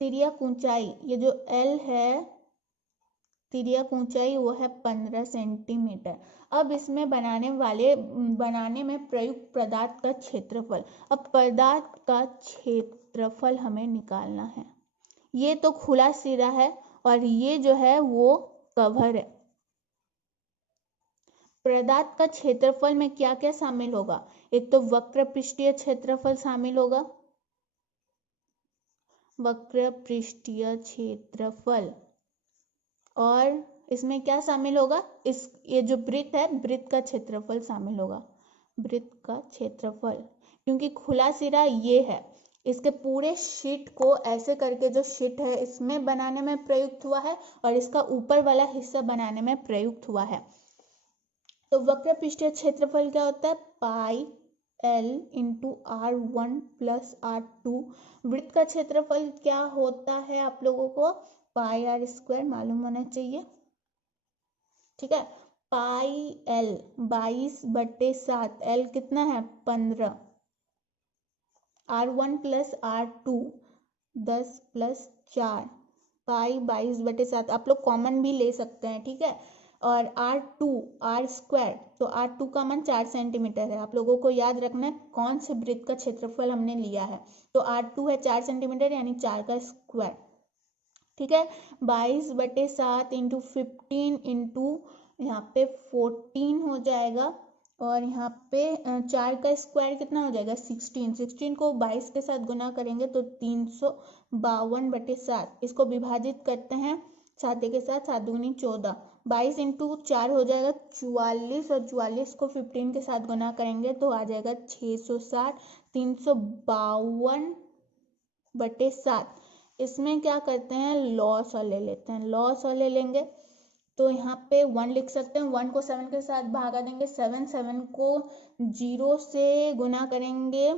तिर्यक ऊंचाई, ये जो L है तिर्यक ऊंचाई वो है 15 सेंटीमीटर। अब इसमें बनाने में प्रयुक्त पदार्थ का क्षेत्रफल, अब पदार्थ का क्षेत्रफल हमें निकालना है। ये तो खुला सिरा है और ये जो है वो कवर है। पदार्थ का क्षेत्रफल में क्या क्या शामिल होगा, एक तो वक्र पृष्ठीय क्षेत्रफल शामिल होगा, वक्र पृष्ठीय क्षेत्रफल, और इसमें क्या शामिल होगा, ये जो वृत्त है वृत्त का क्षेत्रफल शामिल होगा, वृत्त का क्षेत्रफल, क्योंकि खुला सिरा ये है, इसके पूरे शीट को ऐसे करके जो शीट है इसमें बनाने में प्रयुक्त हुआ है और इसका ऊपर वाला हिस्सा बनाने में प्रयुक्त हुआ है। तो वक्र पृष्ठीय क्षेत्रफल क्या होता है, पाई L into R1 plus R2। वृत्त का क्षेत्रफल क्या होता है आप लोगों को पाई R स्क्वायर मालूम होना चाहिए, ठीक है। पाई L 22/7, L कितना है 15, R1 प्लस R2 10 प्लस 4, पाई 22/7, आप लोग कॉमन भी ले सकते हैं, ठीक है। और R2 R स्क्वायर, तो R2 का मान 4 सेंटीमीटर है, आप लोगों को याद रखना है कौन से वृत्त का क्षेत्रफल हमने लिया है, तो R2 है 4 सेंटीमीटर यानी 4 का स्क्वायर, ठीक है। 22/7 इंटू 15 इंटू यहाँ पे 14 हो जाएगा और यहाँ पे 4 का स्क्वायर कितना हो जाएगा 16 को 22 के साथ गुना करेंगे तो 352/7, इसको विभाजित करते हैं 7 के साथ, 7 दूनी 14, 22 इंटू 4 हो जाएगा 44 और 44 को 15 के साथ गुना करेंगे तो आ जाएगा 660, 352/7। इसमें क्या करते हैं लॉस और ले लेते हैं, लॉस और ले लेंगे तो यहाँ पे 1 लिख सकते हैं, 1 को 7 के साथ भागा देंगे, 7 को 0 से गुना करेंगे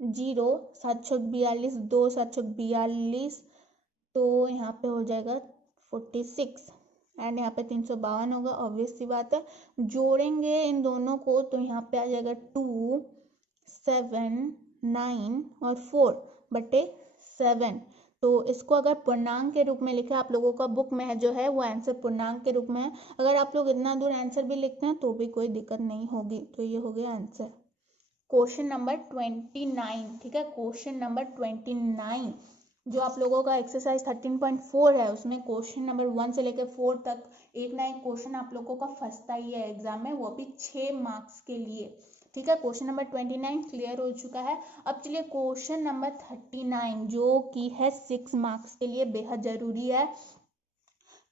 0, 742, 2 742, तो यहाँ पे हो जाएगा 46 एंड यहाँ पे 352 होगा, ऑब्वियस सी बात है। जोड़ेंगे इन दोनों को तो यहाँ पे आ जाएगा 2 7 9 और 4/7। तो इसको अगर पूर्णांक के रूप में लिखा आप लोगों का बुक में है जो है वो आंसर पूर्णांक के रूप में है, अगर आप लोग इतना दूर आंसर भी लिखते हैं तो भी कोई दिक्कत नहीं होगी, तो ये हो गया आंसर। क्वेश्चन नंबर 29, ठीक है, क्वेश्चन नंबर 29 जो आप लोगों का एक्सरसाइज 13.4 है उसमें क्वेश्चन नंबर 1 से लेकर 4 तक एक ना एक क्वेश्चन आप लोगों का फंसता ही है एग्जाम में, वो भी 6 मार्क्स के लिए, ठीक है। क्वेश्चन नंबर 29 क्लियर हो चुका है। अब चलिए क्वेश्चन नंबर 39 जो कि है 6 मार्क्स के लिए बेहद जरूरी है।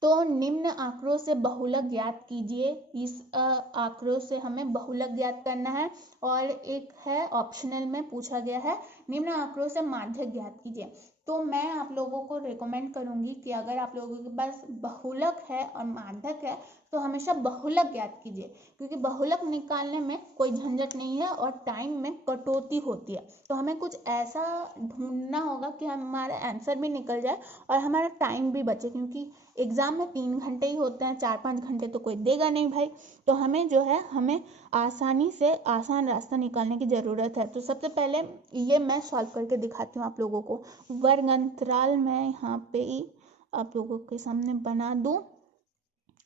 तो निम्न आंकड़ों से बहुलक ज्ञात कीजिए, इस आंकड़ों से हमें बहुलक ज्ञात करना है और एक है ऑप्शनल में पूछा गया है निम्न आंकड़ों से माध्यक ज्ञात कीजिए। तो मैं आप लोगों को रिकमेंड करूंगी कि अगर आप लोगों के पास बहुलक है और माध्यक है तो हमेशा बहुलक ज्ञात कीजिए, क्योंकि बहुलक निकालने में कोई झंझट नहीं है और टाइम में कटौती होती है। तो हमें कुछ ऐसा ढूंढना होगा कि हमारा आंसर भी निकल जाए और हमारा टाइम भी बचे, क्योंकि एग्जाम में 3 घंटे ही होते हैं, 4-5 घंटे तो कोई देगा नहीं भाई। तो हमें जो है हमें आसानी से आसान रास्ता निकालने की ज़रूरत है। तो सबसे पहले ये मैं सॉल्व करके दिखाती हूँ आप लोगों को। वर्ग अंतराल मैं यहाँ पे ही आप लोगों के सामने बना दूँ,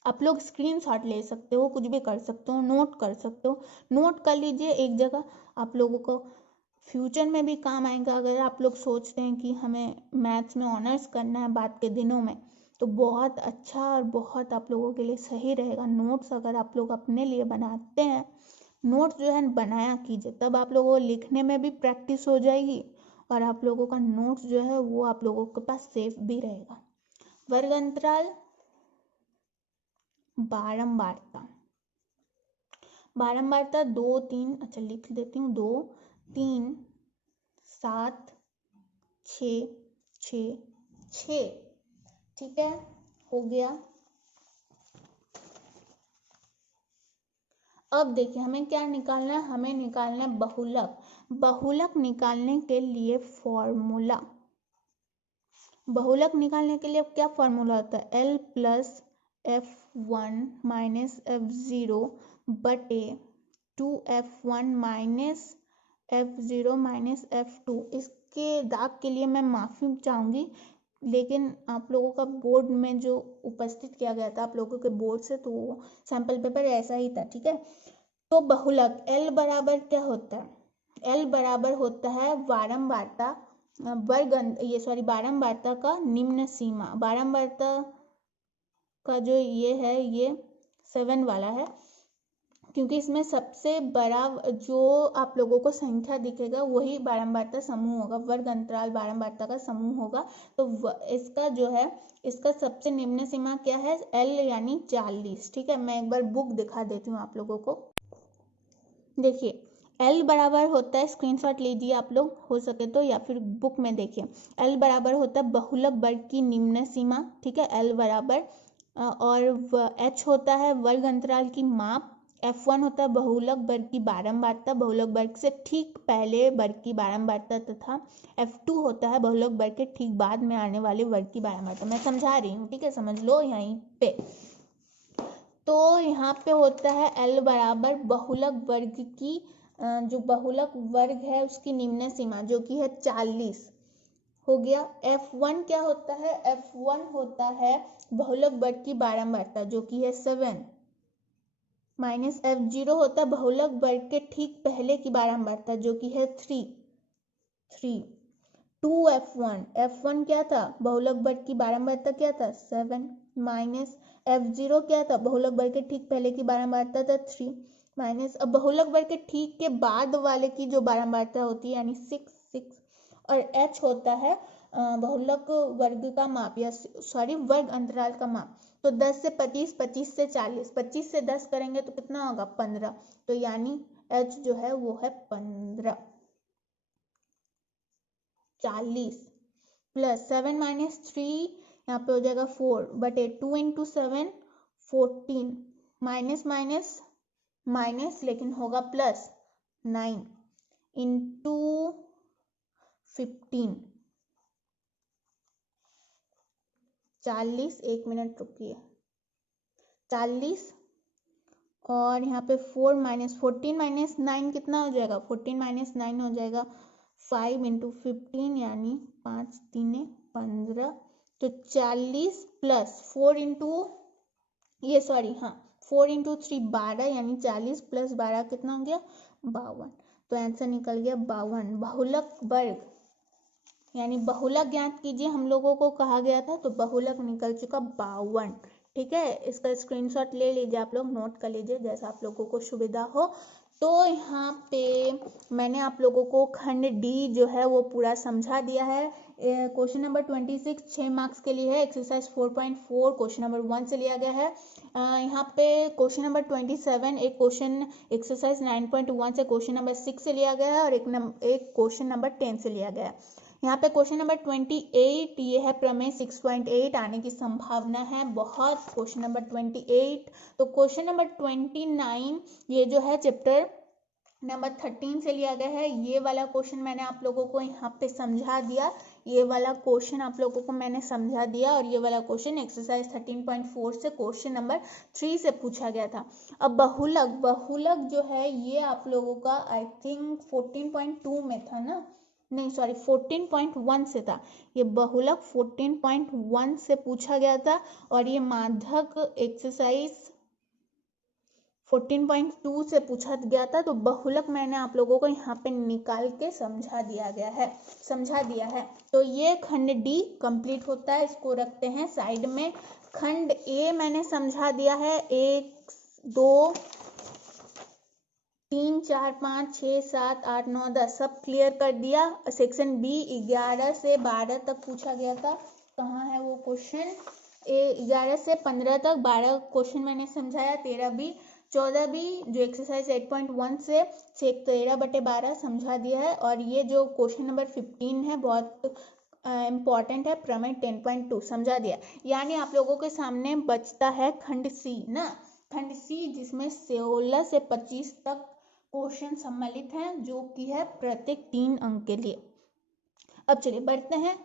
आप लोग स्क्रीनशॉट ले सकते हो, कुछ भी कर सकते हो, नोट कर सकते हो, नोट कर लीजिए एक जगह, आप लोगों को फ्यूचर में भी काम आएगा। अगर आप लोग सोचते हैं कि हमें मैथ्स में ऑनर्स करना है बाद के दिनों में तो बहुत अच्छा और बहुत आप लोगों के लिए सही रहेगा। नोट्स अगर आप लोग अपने लिए बनाते हैं, नोट्स जो है बनाया कीजिए, तब आप लोगों को लिखने में भी प्रैक्टिस हो जाएगी और आप लोगों का नोट्स जो है वो आप लोगों के पास सेफ भी रहेगा। वर्ग अंतराल बारंबारता, बारंबारता 2 3, अच्छा लिख देती हूँ 2 3 7 6 6 6। ठीक है, हो गया। अब देखिए हमें क्या निकालना है, हमें निकालना है बहुलक। बहुलक निकालने के लिए फॉर्मूला, बहुलक निकालने के लिए अब क्या फॉर्मूला होता है, L plus F1 minus F0 बटे 2F1 minus F0 minus F2। इसके दाग के लिए मैं माफ़ी चाहूँगी, लेकिन आप लोगों का बोर्ड में जो उपस्थित किया गया था आप लोगों के बोर्ड से, तो सैंपल पेपर ऐसा ही था। ठीक है, तो बहुलक L बराबर क्या होता है, L बराबर होता है बारंबारता बारंबारता का निम्न सीमा। बारंबारता का जो ये है ये 7 वाला है, क्योंकि इसमें सबसे बड़ा जो आप लोगों को संख्या दिखेगा वही बारंबारता समूह होगा, वर्ग अंतराल बारंबारता का समूह होगा। तो इसका जो है, इसका सबसे निम्न सीमा क्या है, L यानी 40। ठीक है, मैं एक बार बुक दिखा देती हूँ आप लोगों को। देखिए L बराबर होता है, स्क्रीनशॉट लीजिए आप लोग हो सके तो, या फिर बुक में देखिए। L बराबर होता है बहुलक वर्ग की निम्न सीमा। ठीक है, L बराबर और H होता है वर्ग अंतराल की माप। F1 होता है बहुलक वर्ग की बारंबारता, बहुलक वर्ग से ठीक पहले वर्ग की बारंबारता, तथा F2 होता है बहुलक वर्ग के ठीक बाद में आने वाले वर्ग की बारंबारता। मैं समझा रही हूँ, ठीक है, समझ लो यहीं पे। तो यहाँ पे होता है L बराबर बहुलक वर्ग की जो बहुलक वर्ग है उसकी निम्न सीमा जो कि है 40 हो गया। F1 क्या होता है, F1 होता है बहुलक वर्ग की बारंबारता जो कि है 7 माइनस F0 होता है बहुलक वर्ग के ठीक पहले की बारंबारता जो कि है 3 2F1, F1 क्या था, बहुलक वर्ग की बारंबारता क्या था 7 माइनस F0 क्या था, बहुलक वर्ग के ठीक पहले की बारंबारता था 3 माइनस, अब बहुलक वर्ग के ठीक के बाद वाले की जो बारंबारता होती है यानी 6 और H होता है बहुलक वर्ग का माप या सॉरी वर्ग अंतराल का माप। तो 10 से 25, 25 से 40, 25 से 10 करेंगे तो कितना होगा 15, तो यानी H जो है वो है 15। 40 प्लस 7 माइनस 3 यहाँ पे हो जाएगा 4 बटे 2 इंटू 7 14 माइनस माइनस माइनस लेकिन होगा प्लस 9 इंटू 15 40, एक मिनट रुकिए, 40 और यहाँ पे 4 माइनस 14 माइनस 9 कितना हो जाएगा, 14 माइनस 9 हो जाएगा 5 इंटू 15 यानी 5 3 15। तो 40 प्लस 4 इंटू ये सॉरी हाँ 4 इंटू 3 12 यानी 40 प्लस 12 कितना हो गया 52। तो आंसर निकल गया 52। बहुलक वर्ग यानी बहुलक ज्ञात कीजिए हम लोगों को कहा गया था, तो बहुलक निकल चुका 52। ठीक है, इसका स्क्रीनशॉट ले लीजिए, आप लोग नोट कर लीजिए जैसा आप लोगों को सुविधा हो। तो यहाँ पे मैंने आप लोगों को खंड डी जो है वो पूरा समझा दिया है। क्वेश्चन नंबर 26 6 मार्क्स के लिए है, एक्सरसाइज 4.4 क्वेश्चन नंबर 1 से लिया गया है। यहाँ पे क्वेश्चन नंबर 27 एक क्वेश्चन एक्सरसाइज 9.1 से क्वेश्चन नंबर 6 से लिया गया है और एक क्वेश्चन नंबर 10 से लिया गया है। यहाँ पे क्वेश्चन नंबर 28 ये है प्रमेय 6.8 आने की संभावना है बहुत, क्वेश्चन नंबर 28। तो क्वेश्चन नंबर 29 ये जो है चैप्टर नंबर 13 से लिया गया है। ये वाला क्वेश्चन मैंने आप लोगों को यहाँ पे समझा दिया, ये वाला क्वेश्चन आप लोगों को मैंने समझा दिया, और ये वाला क्वेश्चन एक्सरसाइज 13.4 से क्वेश्चन नंबर 3 से पूछा गया था। अब बहुलक जो है ये आप लोगों का आई थिंक 14.2 में था ना, नहीं सॉरी 14.1 से था। ये बहुलक 14.1 से पूछा गया था और ये माध्यक एक्सरसाइज 14.2 से पूछा गया था। तो बहुलक मैंने आप लोगों को यहाँ पे निकाल के समझा दिया है। तो ये खंड डी कंप्लीट होता है, इसको रखते हैं साइड में। खंड ए मैंने समझा दिया है, 1 2 3 4 5 6 7 8 9 10 सब क्लियर कर दिया। सेक्शन बी 11 से 12 तक पूछा गया था, कहाँ है वो क्वेश्चन, 11 से 15 तक 12 क्वेश्चन मैंने समझाया, 13 भी 14 भी जो एक्सरसाइज 8.1 से 13 बटे 12 समझा दिया है। और ये जो क्वेश्चन नंबर 15 है बहुत इम्पॉर्टेंट है प्रमेय 10.2 समझा दिया। यानी आप लोगों के सामने बचता है खंड सी ना, खंड सी जिसमें 16 से 25 तक क्वेश्चन सम्मिलित हैं जो कि है प्रत्येक 3 अंक के लिए। अब चलिए बढ़ते हैं,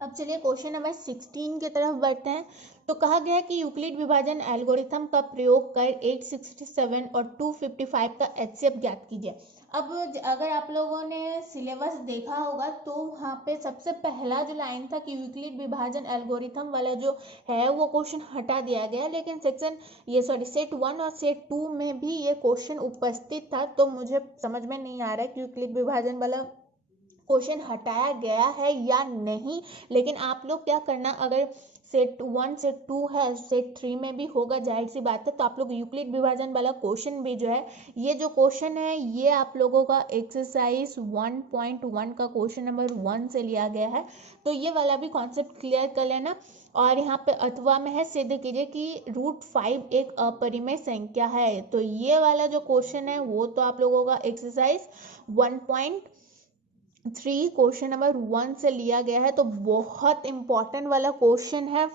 अब चलिए क्वेश्चन नंबर 16 की तरफ बढ़ते हैं। तो कहा गया है कि यूक्लिड विभाजन एल्गोरिथम का प्रयोग कर 867 और 255 का एचसीएफ ज्ञात कीजिए। अब अगर आप लोगों ने सिलेबस देखा होगा तो वहाँ पे सबसे पहला जो लाइन था कि यूक्लिड विभाजन एल्गोरिथम वाला जो है वो क्वेश्चन हटा दिया गया, लेकिन सेट 1 और सेट 2 में भी ये क्वेश्चन उपस्थित था। तो मुझे समझ में नहीं आ रहा है कि यूक्लिड विभाजन वाला क्वेश्चन हटाया गया है या नहीं। लेकिन आप लोग क्या करना, अगर सेट 1 सेट 2 है, सेट 3 में भी होगा, जाहिर सी बात है, तो आप लोग यूक्लिड विभाजन वाला क्वेश्चन भी जो है, ये जो क्वेश्चन है ये आप लोगों का एक्सरसाइज 1.1 का क्वेश्चन नंबर 1 से लिया गया है। तो ये वाला भी कॉन्सेप्ट क्लियर कर लेना। और यहाँ पे अथवा में है सिद्ध कीजिए कि √5 एक अपरिमेय संख्या है। तो ये वाला जो क्वेश्चन है वो तो आप लोगों का एक्सरसाइज 1.3 क्वेश्चन नंबर 1 से लिया गया है। तो बहुत इंपॉर्टेंट वाला क्वेश्चन है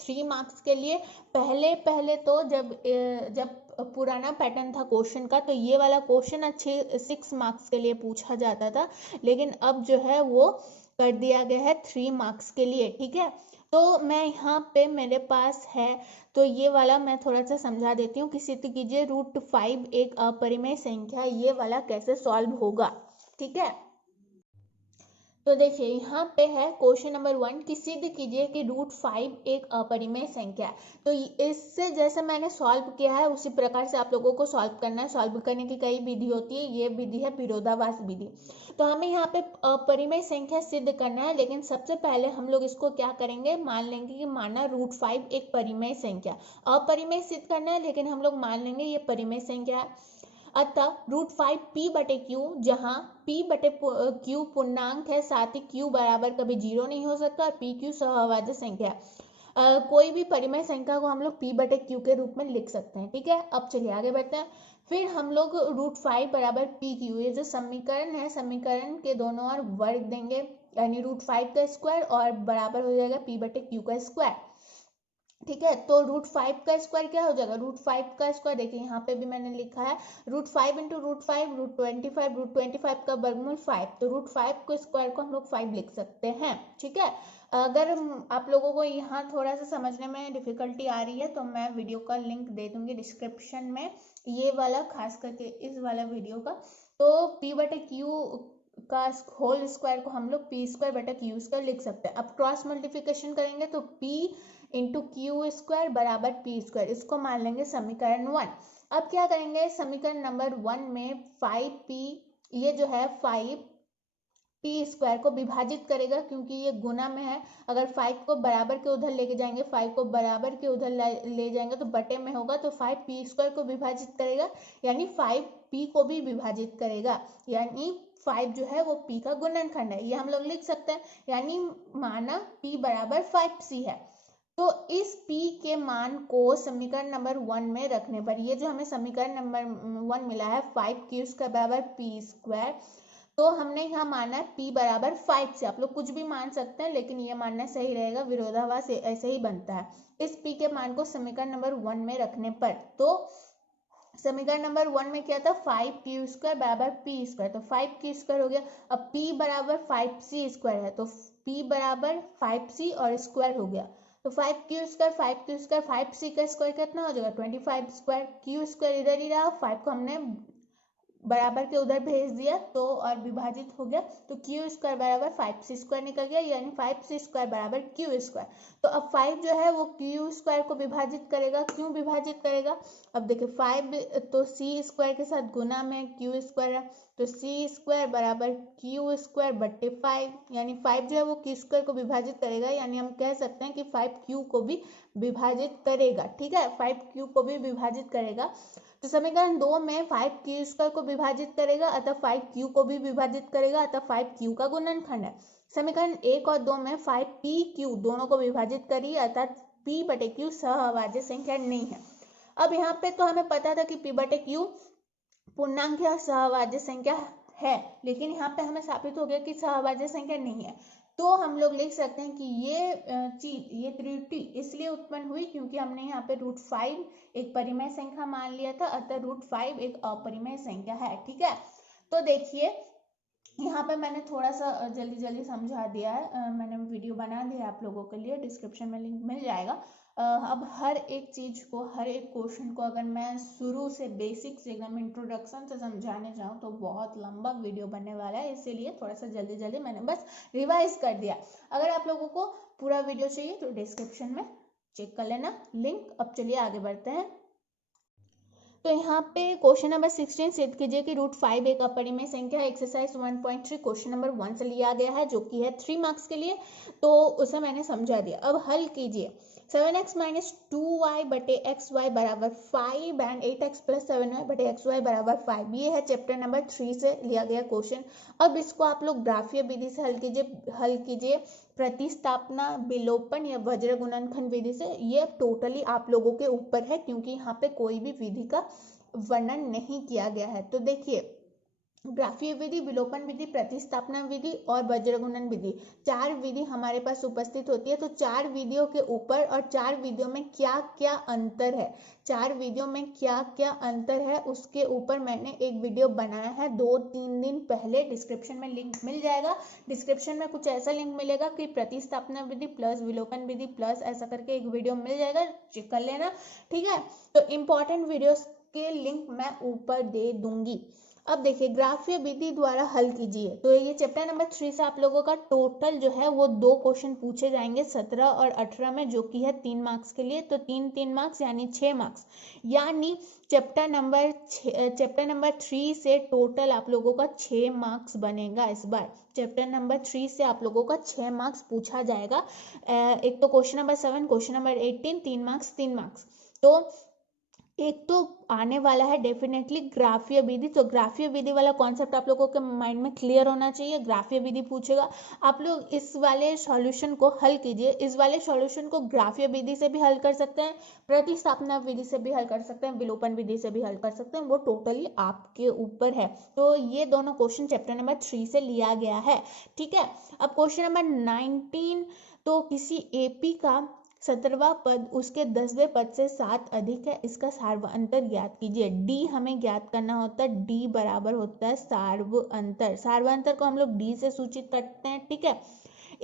3 मार्क्स के लिए। पहले तो जब पुराना पैटर्न था क्वेश्चन का तो ये वाला क्वेश्चन अच्छे 6 मार्क्स के लिए पूछा जाता था, लेकिन अब जो है वो कर दिया गया है 3 मार्क्स के लिए। ठीक है, तो मैं यहाँ पे मेरे पास है, तो ये वाला मैं थोड़ा सा समझा देती हूँ कि सिद्ध कीजिए √5 एक अपरिमेय संख्या, ये वाला कैसे सॉल्व होगा। ठीक है, तो देखिए यहाँ पे है क्वेश्चन नंबर 1 कि सिद्ध कीजिए कि √5 एक अपरिमेय संख्या है। तो इससे जैसे मैंने सॉल्व किया है उसी प्रकार से आप लोगों को सॉल्व करना है। सॉल्व करने की कई विधि होती है, ये विधि है विरोधाभास विधि। तो हमें यहाँ पे अपरिमेय संख्या सिद्ध करना है, लेकिन सबसे पहले हम लोग इसको क्या करेंगे, मान लेंगे कि माना √5 एक परिमेय संख्या, अपरिमेय सिद्ध करना है लेकिन हम लोग मान लेंगे ये परिमेय संख्या है। अतः √5 p/q, जहाँ p/q पूर्णांक है, साथ ही q बराबर कभी 0 नहीं हो सकता और pq सहअभाज्य संख्या है। कोई भी परिमेय संख्या को हम लोग p/q के रूप में लिख सकते हैं। ठीक है, अब चलिए आगे बढ़ते हैं। फिर हम लोग √5 बराबर pq, ये जो समीकरण है, समीकरण के दोनों ओर वर्ग देंगे, यानी √5 का स्क्वायर और बराबर हो जाएगा p/q का स्क्वायर। ठीक है, तो √5 का स्क्वायर क्या हो जाएगा, √5 का स्क्वायर देखिए यहाँ पे भी मैंने लिखा है √5 × √5 √25, √25 का वर्गमूल 5, तो √5 के स्क्वायर को हम लोग 5 लिख सकते हैं। ठीक है, अगर आप लोगों को यहाँ थोड़ा सा समझने में डिफिकल्टी आ रही है तो मैं वीडियो का लिंक दे दूंगी डिस्क्रिप्शन में, ये वाला खास करके इस वाला वीडियो का। तो p/q का होल स्क्वायर को हम लोग p²/q² लिख सकते हैं। अब क्रॉस मल्टीप्लिकेशन करेंगे तो p × q² बराबर p², इसको मान लेंगे समीकरण 1। अब क्या करेंगे, समीकरण नंबर 1 में 5p, ये जो है 5p² को विभाजित करेगा, क्योंकि ये गुना में है। अगर 5 को बराबर के उधर लेके जाएंगे, 5 को बराबर के उधर ले जाएंगे तो बटे में होगा, तो 5p² को विभाजित करेगा, यानी 5p को भी विभाजित करेगा, यानी 5 जो है वो p का गुणनखंड है, ये हम लोग लिख सकते हैं। यानी माना p बराबर 5c है, तो इस p के मान को समीकरण नंबर 1 में रखने पर, ये जो हमें समीकरण नंबर 1 मिला है 5q² बराबर p², तो हमने यहाँ माना है p बराबर 5 से। आप लोग कुछ भी मान सकते हैं, लेकिन ये मानना सही रहेगा, विरोधाभास ऐसे ही बनता है। इस p के मान को समीकरण नंबर 1 में रखने पर, तो समीकरण नंबर 1 में क्या था, 5q² बराबर p², तो 5q² हो गया। अब p बराबर 5c² है, तो p बराबर 5c और स्क्वायर हो गया, तो 5q² 5c का स्क्वायर कितना हो जाएगा, 25²। q² इधर ही रहा, 5 को हमने बराबर के उधर भेज दिया तो और विभाजित हो गया, तो q² बराबर 5c² निकल गया, यानी 5c² बराबर q²। तो अब 5 जो है वो q² को विभाजित करेगा, क्यों विभाजित करेगा, अब देखिए 5 तो c² के साथ गुना में q² है, तो c² बराबर q²/5, यानी 5 जो है वो q² को विभाजित करेगा, यानी हम कह सकते हैं कि 5q को भी विभाजित करेगा। ठीक है, 5q को भी विभाजित करेगा। तो समीकरण 2 में 5q² को विभाजित करेगा, अतः 5q को भी विभाजित करेगा, अतः 5q का गुणनखंड है। समीकरण 1 और 2 में 5pq दोनों को विभाजित करिए, अर्थात p/q सहअभाज्य संख्या नहीं है। अब यहाँ पे तो हमें पता था कि p/q पूर्णांक या सहअभाज्य संख्या है, लेकिन यहाँ पे हमें साबित हो गया कि सहभाज्य संख्या नहीं है। तो हम लोग लिख सकते हैं कि ये त्रुटि इसलिए उत्पन्न हुई क्योंकि हमने यहाँ पे √5 एक परिमेय संख्या मान लिया था, अतः √5 एक अपरिमेय संख्या है। ठीक है, तो देखिए यहाँ पे मैंने थोड़ा सा जल्दी जल्दी समझा दिया है, मैंने वीडियो बना दिया आप लोगों के लिए, डिस्क्रिप्शन में लिंक मिल जाएगा। अब हर एक चीज को, हर एक क्वेश्चन को अगर मैं शुरू से बेसिक से एकदम इंट्रोडक्शन से समझाने जाऊँ तो बहुत लंबा वीडियो बनने वाला है, इसीलिए थोड़ा सा जल्दी जल्दी मैंने बस रिवाइज कर दिया। अगर आप लोगों को पूरा वीडियो चाहिए तो डिस्क्रिप्शन में चेक कर लेना लिंक। अब चलिए आगे बढ़ते हैं। तो यहाँ पे क्वेश्चन नंबर 16 सिद्ध कीजिए कि √5 एक अपरिमेय संख्या है। एक्सरसाइज 1.3 क्वेश्चन नंबर 1 से लिया गया है, जो कि है 3 मार्क्स के लिए, तो उसे मैंने समझा दिया। अब हल कीजिए। 7x - 2y बटे xy बराबर 5 एंड 8x + 7y बटे xy बराबर 5, ये है चैप्टर नंबर 3 से लिया गया क्वेश्चन। अब इसको आप लोग ग्राफीय विधि से हल कीजिए, प्रतिस्थापना, विलोपन या वज्र गुणनखंड विधि से। ये टोटली आप लोगों के ऊपर है, क्योंकि यहाँ पे कोई भी विधि का वर्णन नहीं किया गया है। तो देखिए, ग्राफीय विधि, विलोपन विधि, प्रतिस्थापना विधि और वज्र गुणन विधि, 4 विधि हमारे पास उपस्थित होती है। तो 4 विधियों के ऊपर और 4 विधियों में क्या क्या अंतर है, 4 विधियों में क्या क्या अंतर है, उसके ऊपर मैंने एक वीडियो बनाया है 2-3 दिन पहले, डिस्क्रिप्शन में लिंक मिल जाएगा। डिस्क्रिप्शन में कुछ ऐसा लिंक मिलेगा कि प्रतिस्थापना विधि प्लस विलोपन विधि प्लस ऐसा करके एक वीडियो मिल जाएगा, चेक कर लेना। ठीक है, तो इंपॉर्टेंट वीडियोस के लिंक मैं ऊपर दे दूंगी। अब देखिए, ग्राफीय विधि द्वारा हल कीजिए। तो ये चैप्टर नंबर 3 से आप लोगों का टोटल जो है वो 2 क्वेश्चन पूछे जाएंगे 17 और 18 में, जो कि है 3 मार्क्स के लिए। तो 3 मार्क्स यानी 6 मार्क्स, यानी चैप्टर नंबर 3 से टोटल आप लोगों का 6 मार्क्स बनेगा। इस बार चैप्टर नंबर 3 से आप लोगों का 6 मार्क्स पूछा जाएगा। एक तो question number 7, question number 18, 3 marks 3 marks. तो एक तो आने वाला है डेफिनेटली ग्राफीय विधि। तो ग्राफीय विधि वाला कॉन्सेप्ट आप लोगों के माइंड में क्लियर होना चाहिए। ग्राफीय विधि पूछेगा, आप लोग इस वाले सॉल्यूशन को हल कीजिए। इस वाले सॉल्यूशन को ग्राफीय विधि से भी हल कर सकते हैं, प्रतिस्थापना विधि से भी हल कर सकते हैं, विलोपन विधि से भी हल कर सकते हैं, वो टोटली आपके ऊपर है। तो ये दोनों क्वेश्चन चैप्टर नंबर 3 से लिया गया है। ठीक है, अब क्वेश्चन नंबर 19, तो किसी एपी का 17वां पद उसके 10वें पद से 7 अधिक है, इसका सार्वअंतर ज्ञात कीजिए। डी हमें ज्ञात करना होता है, डी बराबर होता है सार्वअंतर। सार्वअंतर को हम लोग डी से सूचित करते हैं। ठीक है,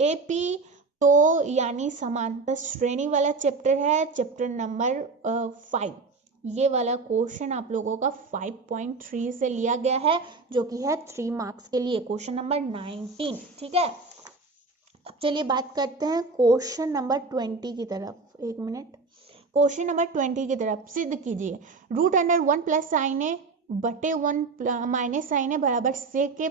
एपी तो यानी समांतर श्रेणी वाला चैप्टर है, चैप्टर नंबर 5। ये वाला क्वेश्चन आप लोगों का 5.3 से लिया गया है, जो कि है 3 मार्क्स के लिए, क्वेश्चन नंबर 19। ठीक है, अब चलिए बात करते हैं क्वेश्चन नंबर 20 की तरफ। एक मिनट, क्वेश्चन नंबर 20 की तरफ। सिद्ध कीजिए √1 + sin a बटे 1 - sin a बराबर sec a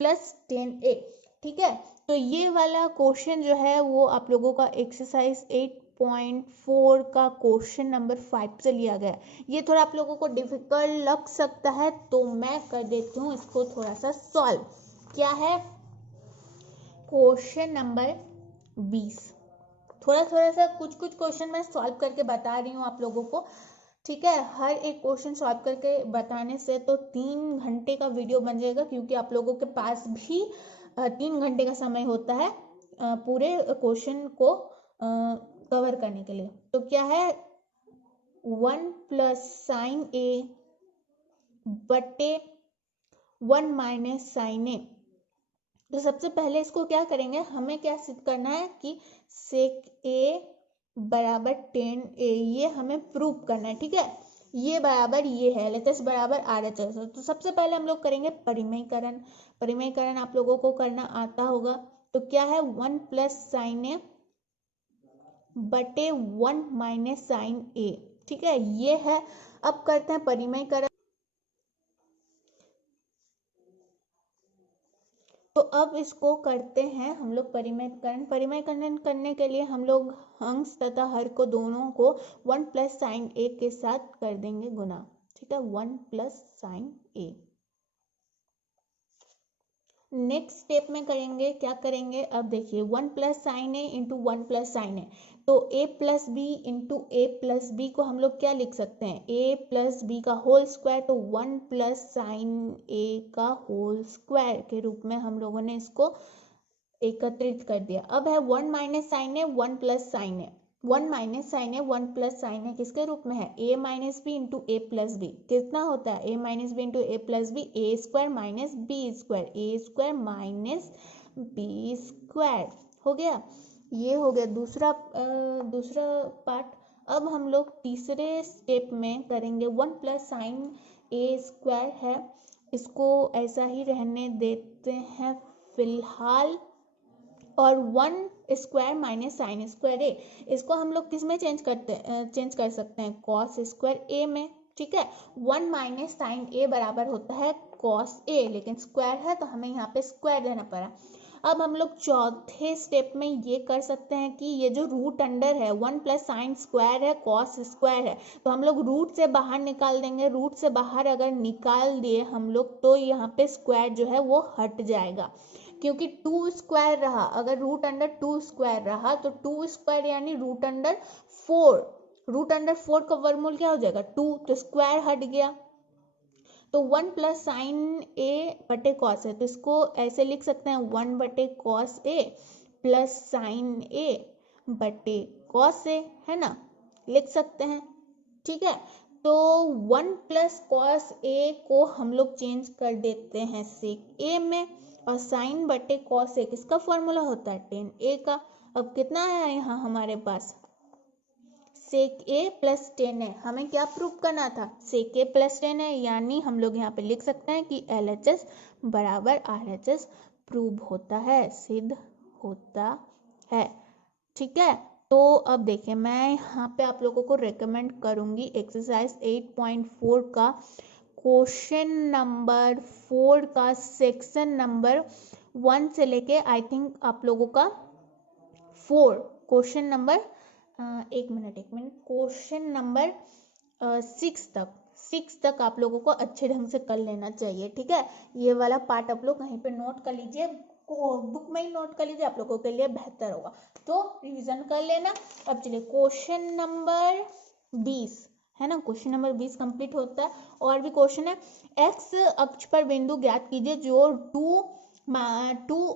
+ 10a। ठीक है, तो ये वाला क्वेश्चन जो है वो आप लोगों का एक्सरसाइज 8.4 का क्वेश्चन नंबर 5 से लिया गया है। ये थोड़ा आप लोगों को डिफिकल्ट लग सकता है, तो मैं कर देती हूँ इसको थोड़ा सा सॉल्व। क्या है क्वेश्चन नंबर 20। थोड़ा सा कुछ क्वेश्चन मैं सॉल्व करके बता रही हूँ आप लोगों को। ठीक है, हर एक क्वेश्चन सॉल्व करके बताने से तो 3 घंटे का वीडियो बन जाएगा, क्योंकि आप लोगों के पास भी 3 घंटे का समय होता है पूरे क्वेश्चन को कवर करने के लिए। तो क्या है, 1 + sin a बटे 1 - sin a। तो सबसे पहले इसको क्या करेंगे, हमें क्या सिद्ध करना है कि sec a बराबर 10a, ये हमें प्रूव करना है। ठीक है, ये बराबर ये है, LHS बराबर RHS। तो सबसे पहले हम लोग करेंगे परिमेयकरण। परिमेयकरण आप लोगों को करना आता होगा। तो क्या है, 1 + sin a बटे 1 - sin a। ठीक है, ये है। अब करते हैं परिमेयकरण। तो अब इसको करते हैं हम लोग परिमेयकरण। परिमेयकरण करने के लिए हम लोग अंश तथा हर को दोनों को 1 + sin a के साथ कर देंगे गुना। ठीक है, 1 + sin a। नेक्स्ट स्टेप में करेंगे, क्या करेंगे, अब देखिए 1 plus sign a into 1 plus sign a, तो a plus b into a plus b को हम लोग क्या लिख सकते हैं, a प्लस बी का होल स्क्वायर, तो 1 प्लस साइन ए का होल स्क्वायर के रूप में हम लोगों ने इसको एकत्रित कर दिया। अब है 1 minus sign a 1 plus sign a, 1 minus sign a 1 plus sign a किसके रूप में है, a minus b into a plus b, कितना होता है a minus b into a plus b, a square minus b square, a square minus b square, हो गया। ये हो गया दूसरा पार्ट। अब हम लोग तीसरे स्टेप में करेंगे 1 प्लस साइन ए स्क्वायर है, इसको ऐसा ही रहने देते हैं फिलहाल, और 1 स्क्वायर माइनस साइन स्क्वायर ए, इसको हम लोग किस में चेंज कर सकते हैं, कॉस स्क्वायर ए में, ठीक है। 1 माइनस साइन ए बराबर होता है कॉस ए, लेकिन स्क्वायर है तो हमें यहाँ पे स्क्वायर देना पड़ा। अब हम लोग चौथे स्टेप में ये कर सकते हैं कि ये जो रूट अंडर है 1 प्लस साइन स्क्वायर है कॉस स्क्वायर है, तो हम लोग रूट से बाहर निकाल देंगे, रूट से बाहर अगर निकाल दिए हम लोग तो यहाँ पे स्क्वायर जो है वो हट जाएगा, क्योंकि 2 स्क्वायर रहा, अगर रूट अंडर 2 स्क्वायर रहा तो 2 स्क्वायर यानी रूट अंडर 4, रूट अंडर 4 का वर्गमूल क्या हो जाएगा 2, तो स्क्वायर हट गया। तो 1 प्लस साइन ए बटे कॉस है, तो इसको ऐसे लिख सकते हैं 1 बटे कॉस ए प्लस साइन ए बटे कॉस ए, है ना, लिख सकते हैं, ठीक है। तो 1 प्लस कॉस ए को हम लोग चेंज कर देते हैं सेक ए में, और साइन बटे कॉस ए किसका फॉर्मूला होता है टेन ए का। अब कितना है यहाँ हमारे पास, सेक ए प्लस टेन है, हमें क्या प्रूव करना था, सेक ए प्लस टेन है, यानी हम लोग यहाँ पे लिख सकते हैं कि LHS बराबर RHS प्रूव होता है, सिद्ध होता है, ठीक है। तो अब देखिए मैं यहाँ पे आप लोगों को रेकमेंड करूंगी एक्सरसाइज 8.4 का क्वेश्चन नंबर 4 का सेक्शन नंबर 1 से लेके आई थिंक आप लोगों का 4 क्वेश्चन नंबर एक मिनट क्वेश्चन नंबर 6 तक आप लोगों को अच्छे ढंग से कर लेना चाहिए, ठीक है। ये वाला पार्ट आप लोग कहीं पे नोट कर लीजिए, बुक में ही नोट कर लीजिए, आप लोगों के लिए बेहतर होगा, तो रिवीजन कर लेना। अब चलिए क्वेश्चन नंबर 20 है ना, क्वेश्चन नंबर 20 कंप्लीट होता है। और भी क्वेश्चन है, एक्स अक्ष पर बिंदु ज्ञात कीजिए जो 2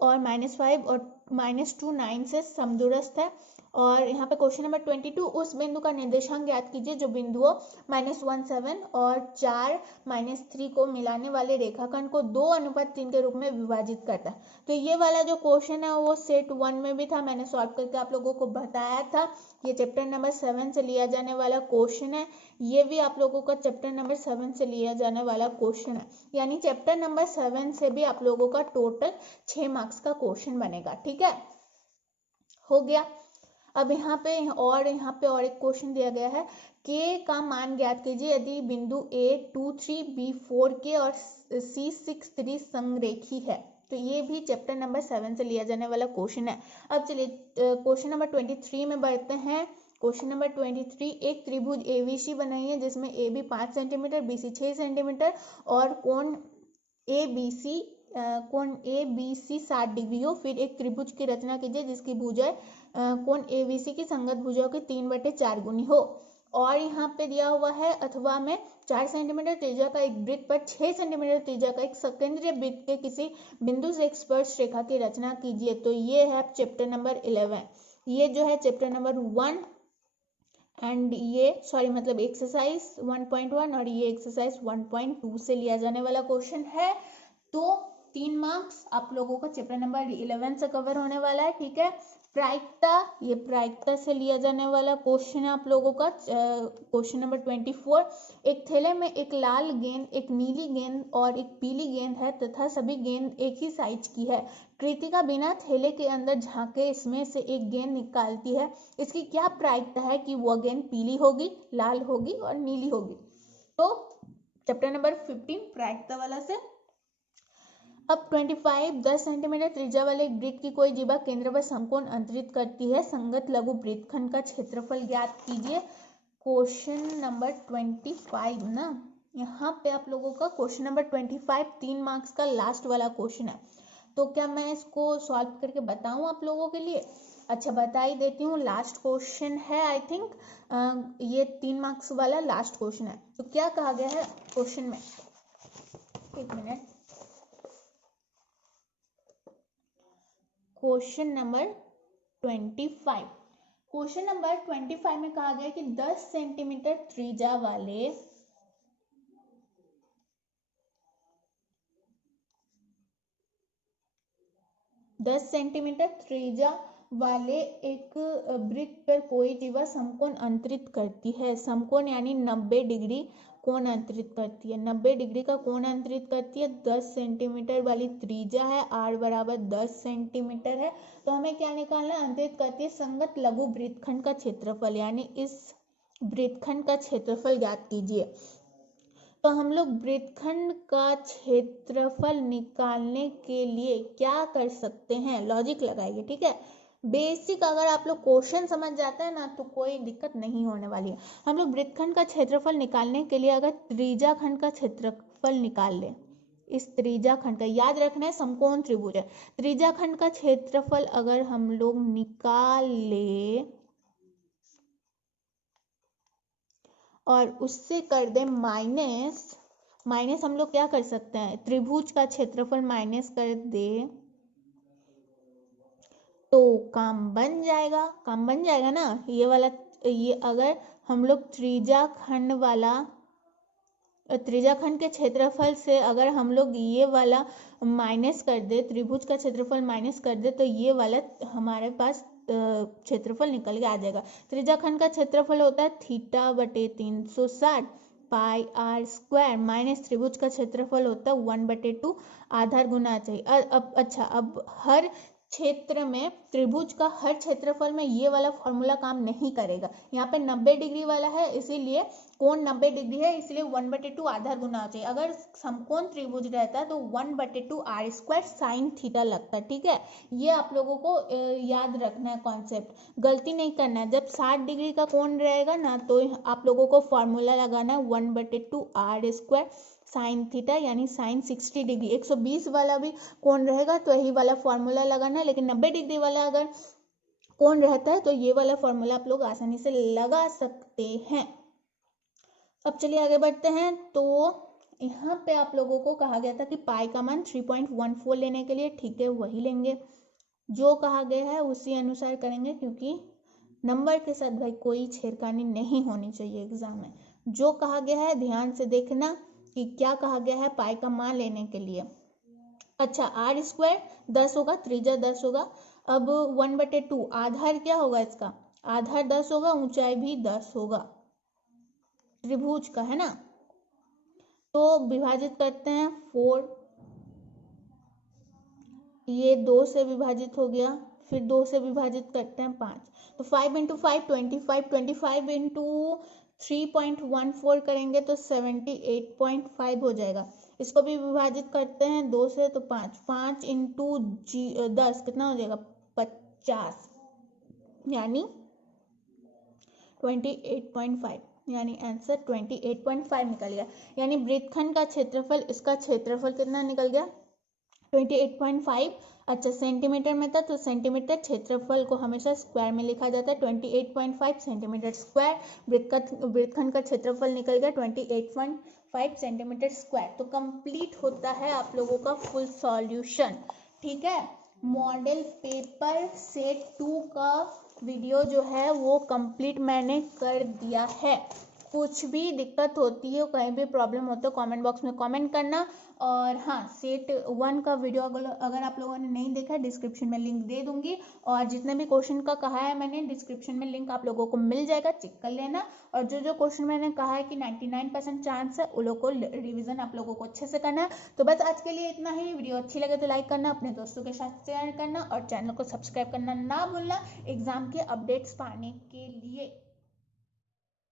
और -5 और -2 9 से समदूरस्थ है। और यहाँ पे क्वेश्चन नंबर 22, उस बिंदु का निर्देशांक ज्ञात कीजिए जो बिंदुओं -1 7 और 4 -3 को मिलाने वाले रेखाखंड को 2:3 के रूप में विभाजित करता है। तो ये वाला जो क्वेश्चन है वो सेट 1 में भी था, मैंने सॉल्व करके आप लोगों को बताया था। ये चैप्टर नंबर 7 से लिया जाने वाला क्वेश्चन है, ये भी आप लोगों का चैप्टर नंबर 7 से लिया जाने वाला क्वेश्चन है, यानी चैप्टर नंबर 7 से भी आप लोगों का टोटल 6 मार्क्स का क्वेश्चन बनेगा, ठीक है, हो गया। अब यहाँ पे और एक क्वेश्चन दिया गया है, के का मान ज्ञात कीजिए यदि बिंदु A 2 3 B 4 के और C 6 3 संरेखी है। तो ये भी चैप्टर नंबर 7 से लिया जाने वाला क्वेश्चन है। अब चलिए क्वेश्चन नंबर 23 में बढ़ते हैं। क्वेश्चन नंबर 23, एक त्रिभुज ABC बनाइए जिसमें AB 5 सेंटीमीटर, BC 6 सेंटीमीटर और कोण ABC 60 डिग्री हो। फिर एक त्रिभुज की रचना कीजिए जिसकी भुजाएं कोण ABC की संगत भुजाओं की 3/4 गुनी हो। और यहाँ पे दिया हुआ है अथवा में 4 सेंटीमीटर त्रिज्या का एक वृत्त पर 6 सेंटीमीटर त्रिज्या का एक सकेंद्रीय वृत्त के किसी बिंदु से एक स्पर्श रेखा की रचना कीजिए। तो ये है चैप्टर नंबर 11, ये जो है चैप्टर नंबर 1 एंड ये मतलब एक्सरसाइज 1.1 और ये एक्सरसाइज 1.2 से लिया जाने वाला क्वेश्चन है। तो 3 मार्क्स आप लोगों का चैप्टर नंबर 11 से कवर होने वाला है, ठीक है। प्रायिकता, ये प्रायिकता से लिया जाने वाला क्वेश्चन है आप लोगों का क्वेश्चन नंबर 24, एक थैले में एक लाल गेंद, एक नीली गेंद और एक पीली गेंद है तथा सभी गेंद एक ही साइज की है। कृतिका बिना थैले के अंदर झांके इसमें से एक गेंद निकालती है, इसकी क्या प्रायिकता है कि वह गेंद पीली होगी, लाल होगी और नीली होगी। तो चैप्टर नंबर 15 प्रायिकता वाला से। अब 25, 10 सेंटीमीटर त्रिज्या वाले एक वृत्त की कोई जीवा केंद्र पर समकोण अंतरित करती है, संगत लघु वृत्तखंड का क्षेत्रफल ज्ञात कीजिए। क्वेश्चन नंबर 25 ना, यहाँ पे आप लोगों का क्वेश्चन नंबर 25 3 मार्क्स का लास्ट वाला क्वेश्चन है। तो क्या मैं इसको सॉल्व करके बताऊं आप लोगों के लिए? अच्छा, बता ही देती हूँ। लास्ट क्वेश्चन है, आई थिंक ये 3 मार्क्स वाला लास्ट क्वेश्चन है। तो क्या कहा गया है क्वेश्चन में, एक minute, question number 25। Question number 25 में कहा गया कि 10 सेंटीमीटर त्रिज्या वाले 10 सेंटीमीटर त्रिज्या वाले एक वृत्त पर कोई जीवा समकोण अंतरित करती है। समकोण यानी 90 डिग्री कोण अंतरित करती है। 90 डिग्री का कोण अंतरित करती है। 10 सेंटीमीटर वाली त्रिज्या है, r बराबर 10 सेंटीमीटर है। तो हमें क्या निकालना है? अंतरित करती है संगत लघु वृत्तखंड का क्षेत्रफल, यानी इस वृत्तखंड का क्षेत्रफल ज्ञात कीजिए। तो हम लोग वृत्तखंड का क्षेत्रफल निकालने के लिए क्या कर सकते हैं? लॉजिक लगाइए, ठीक है। बेसिक अगर आप लोग क्वेश्चन समझ जाते हैं ना तो कोई दिक्कत नहीं होने वाली है। हम लोग वृत्तखंड का क्षेत्रफल निकालने के लिए अगर त्रिज्या खंड का क्षेत्रफल निकाल लें, इस त्रिज्या खंड का, याद रखना है समकोण त्रिभुज है, त्रिज्या खंड का क्षेत्रफल अगर हम लोग निकाल ले और उससे कर दे माइनस, हम लोग क्या कर सकते हैं? त्रिभुज का क्षेत्रफल माइनस कर दे तो काम बन जाएगा ना। ये वाला, ये अगर हम लोग त्रिज्या खंड के क्षेत्रफल से अगर हम लोग ये वाला माइनस कर दे, त्रिभुज का क्षेत्रफल माइनस कर दे, तो ये वाला हमारे पास क्षेत्रफल निकल के आ जाएगा। त्रिज्या खंड का क्षेत्रफल होता है θ/360 पाई r स्क्वायर माइनस त्रिभुज का क्षेत्रफल होता है 1/2 आधार गुना चाहिए। अब अच्छा, अब हर क्षेत्र में त्रिभुज का हर क्षेत्रफल में ये वाला फॉर्मूला काम नहीं करेगा। यहाँ पे 90 डिग्री वाला है, इसीलिए कोण 90 डिग्री है, इसलिए 1/2 आधार गुना चाहिए। अगर समकोण त्रिभुज रहता तो 1/2 r स्क्वायर साइन थीटा लगता, ठीक है। ये आप लोगों को याद रखना है कॉन्सेप्ट, गलती नहीं करना है। जब 60 डिग्री का कोण रहेगा ना तो आप लोगों को फॉर्मूला लगाना है 1/2 r स्क्वायर साइन थीटा, यानी साइन 60 डिग्री। 120 वाला भी कोण रहेगा तो यही वाला फॉर्मूला लगाना है, लेकिन 90 डिग्री वाला अगर कोण रहता है तो ये वाला फॉर्मूला आप लोग आसानी से लगा सकते हैं। अब चलिए आगे बढ़ते हैं। तो यहाँ पे आप लोगों को कहा गया था कि पाई का मान 3.14 लेने के लिए, ठीक है, वही लेंगे जो कहा गया है, उसी अनुसार करेंगे, क्योंकि नंबर के साथ भाई कोई छेड़खानी नहीं होनी चाहिए एग्जाम में। जो कहा गया है ध्यान से देखना कि क्या कहा गया है पाई का मान लेने के लिए। अच्छा, r स्क्वायर 10 होगा, त्रिज्या 10 होगा। अब 1/2 आधार क्या होगा इसका? आधार 10 होगा, ऊंचाई भी 10 होगा, त्रिभुज का है ना। तो विभाजित करते हैं 4, ये 2 से विभाजित हो गया, फिर 2 से विभाजित करते हैं 5, तो 5 × 5 25, 25 इंटू 3.14 करेंगे तो 78.5 हो जाएगा। इसको भी विभाजित करते हैं 2 से तो 5, 5 इंटू 10 कितना हो जाएगा? 50, यानी 28.5, यानी आंसर 28.5 निकल गया। यानी वृत्तखंड का क्षेत्रफल, इसका क्षेत्रफल कितना निकल गया? 28.5। अच्छा, सेंटीमीटर में था तो सेंटीमीटर, क्षेत्रफल को हमेशा स्क्वायर में लिखा जाता है। 28.5 सेंटीमीटर स्क्वायर, वृत्तखंड का क्षेत्रफल निकल गया 28.5 सेंटीमीटर स्क्वायर। तो कंप्लीट होता है आप लोगों का फुल सॉल्यूशन, ठीक है। मॉडल पेपर सेट 2 का वीडियो जो है वो कंप्लीट मैंने कर दिया है। कुछ भी दिक्कत होती है, कहीं भी प्रॉब्लम हो तो कमेंट बॉक्स में कमेंट करना। और हाँ, सेट 1 का वीडियो अगर आप लोगों ने नहीं देखा, डिस्क्रिप्शन में लिंक दे दूंगी, और जितने भी क्वेश्चन का कहा है मैंने डिस्क्रिप्शन में लिंक आप लोगों को मिल जाएगा, चेक कर लेना। और जो क्वेश्चन मैंने कहा है कि 99% चांस है, उन लोग को रिविजन आप लोगों को अच्छे से करना है। तो बस आज के लिए इतना ही। वीडियो अच्छी लगे तो लाइक करना, अपने दोस्तों के साथ शेयर करना और चैनल को सब्सक्राइब करना ना भूलना एग्जाम के अपडेट्स पाने के लिए।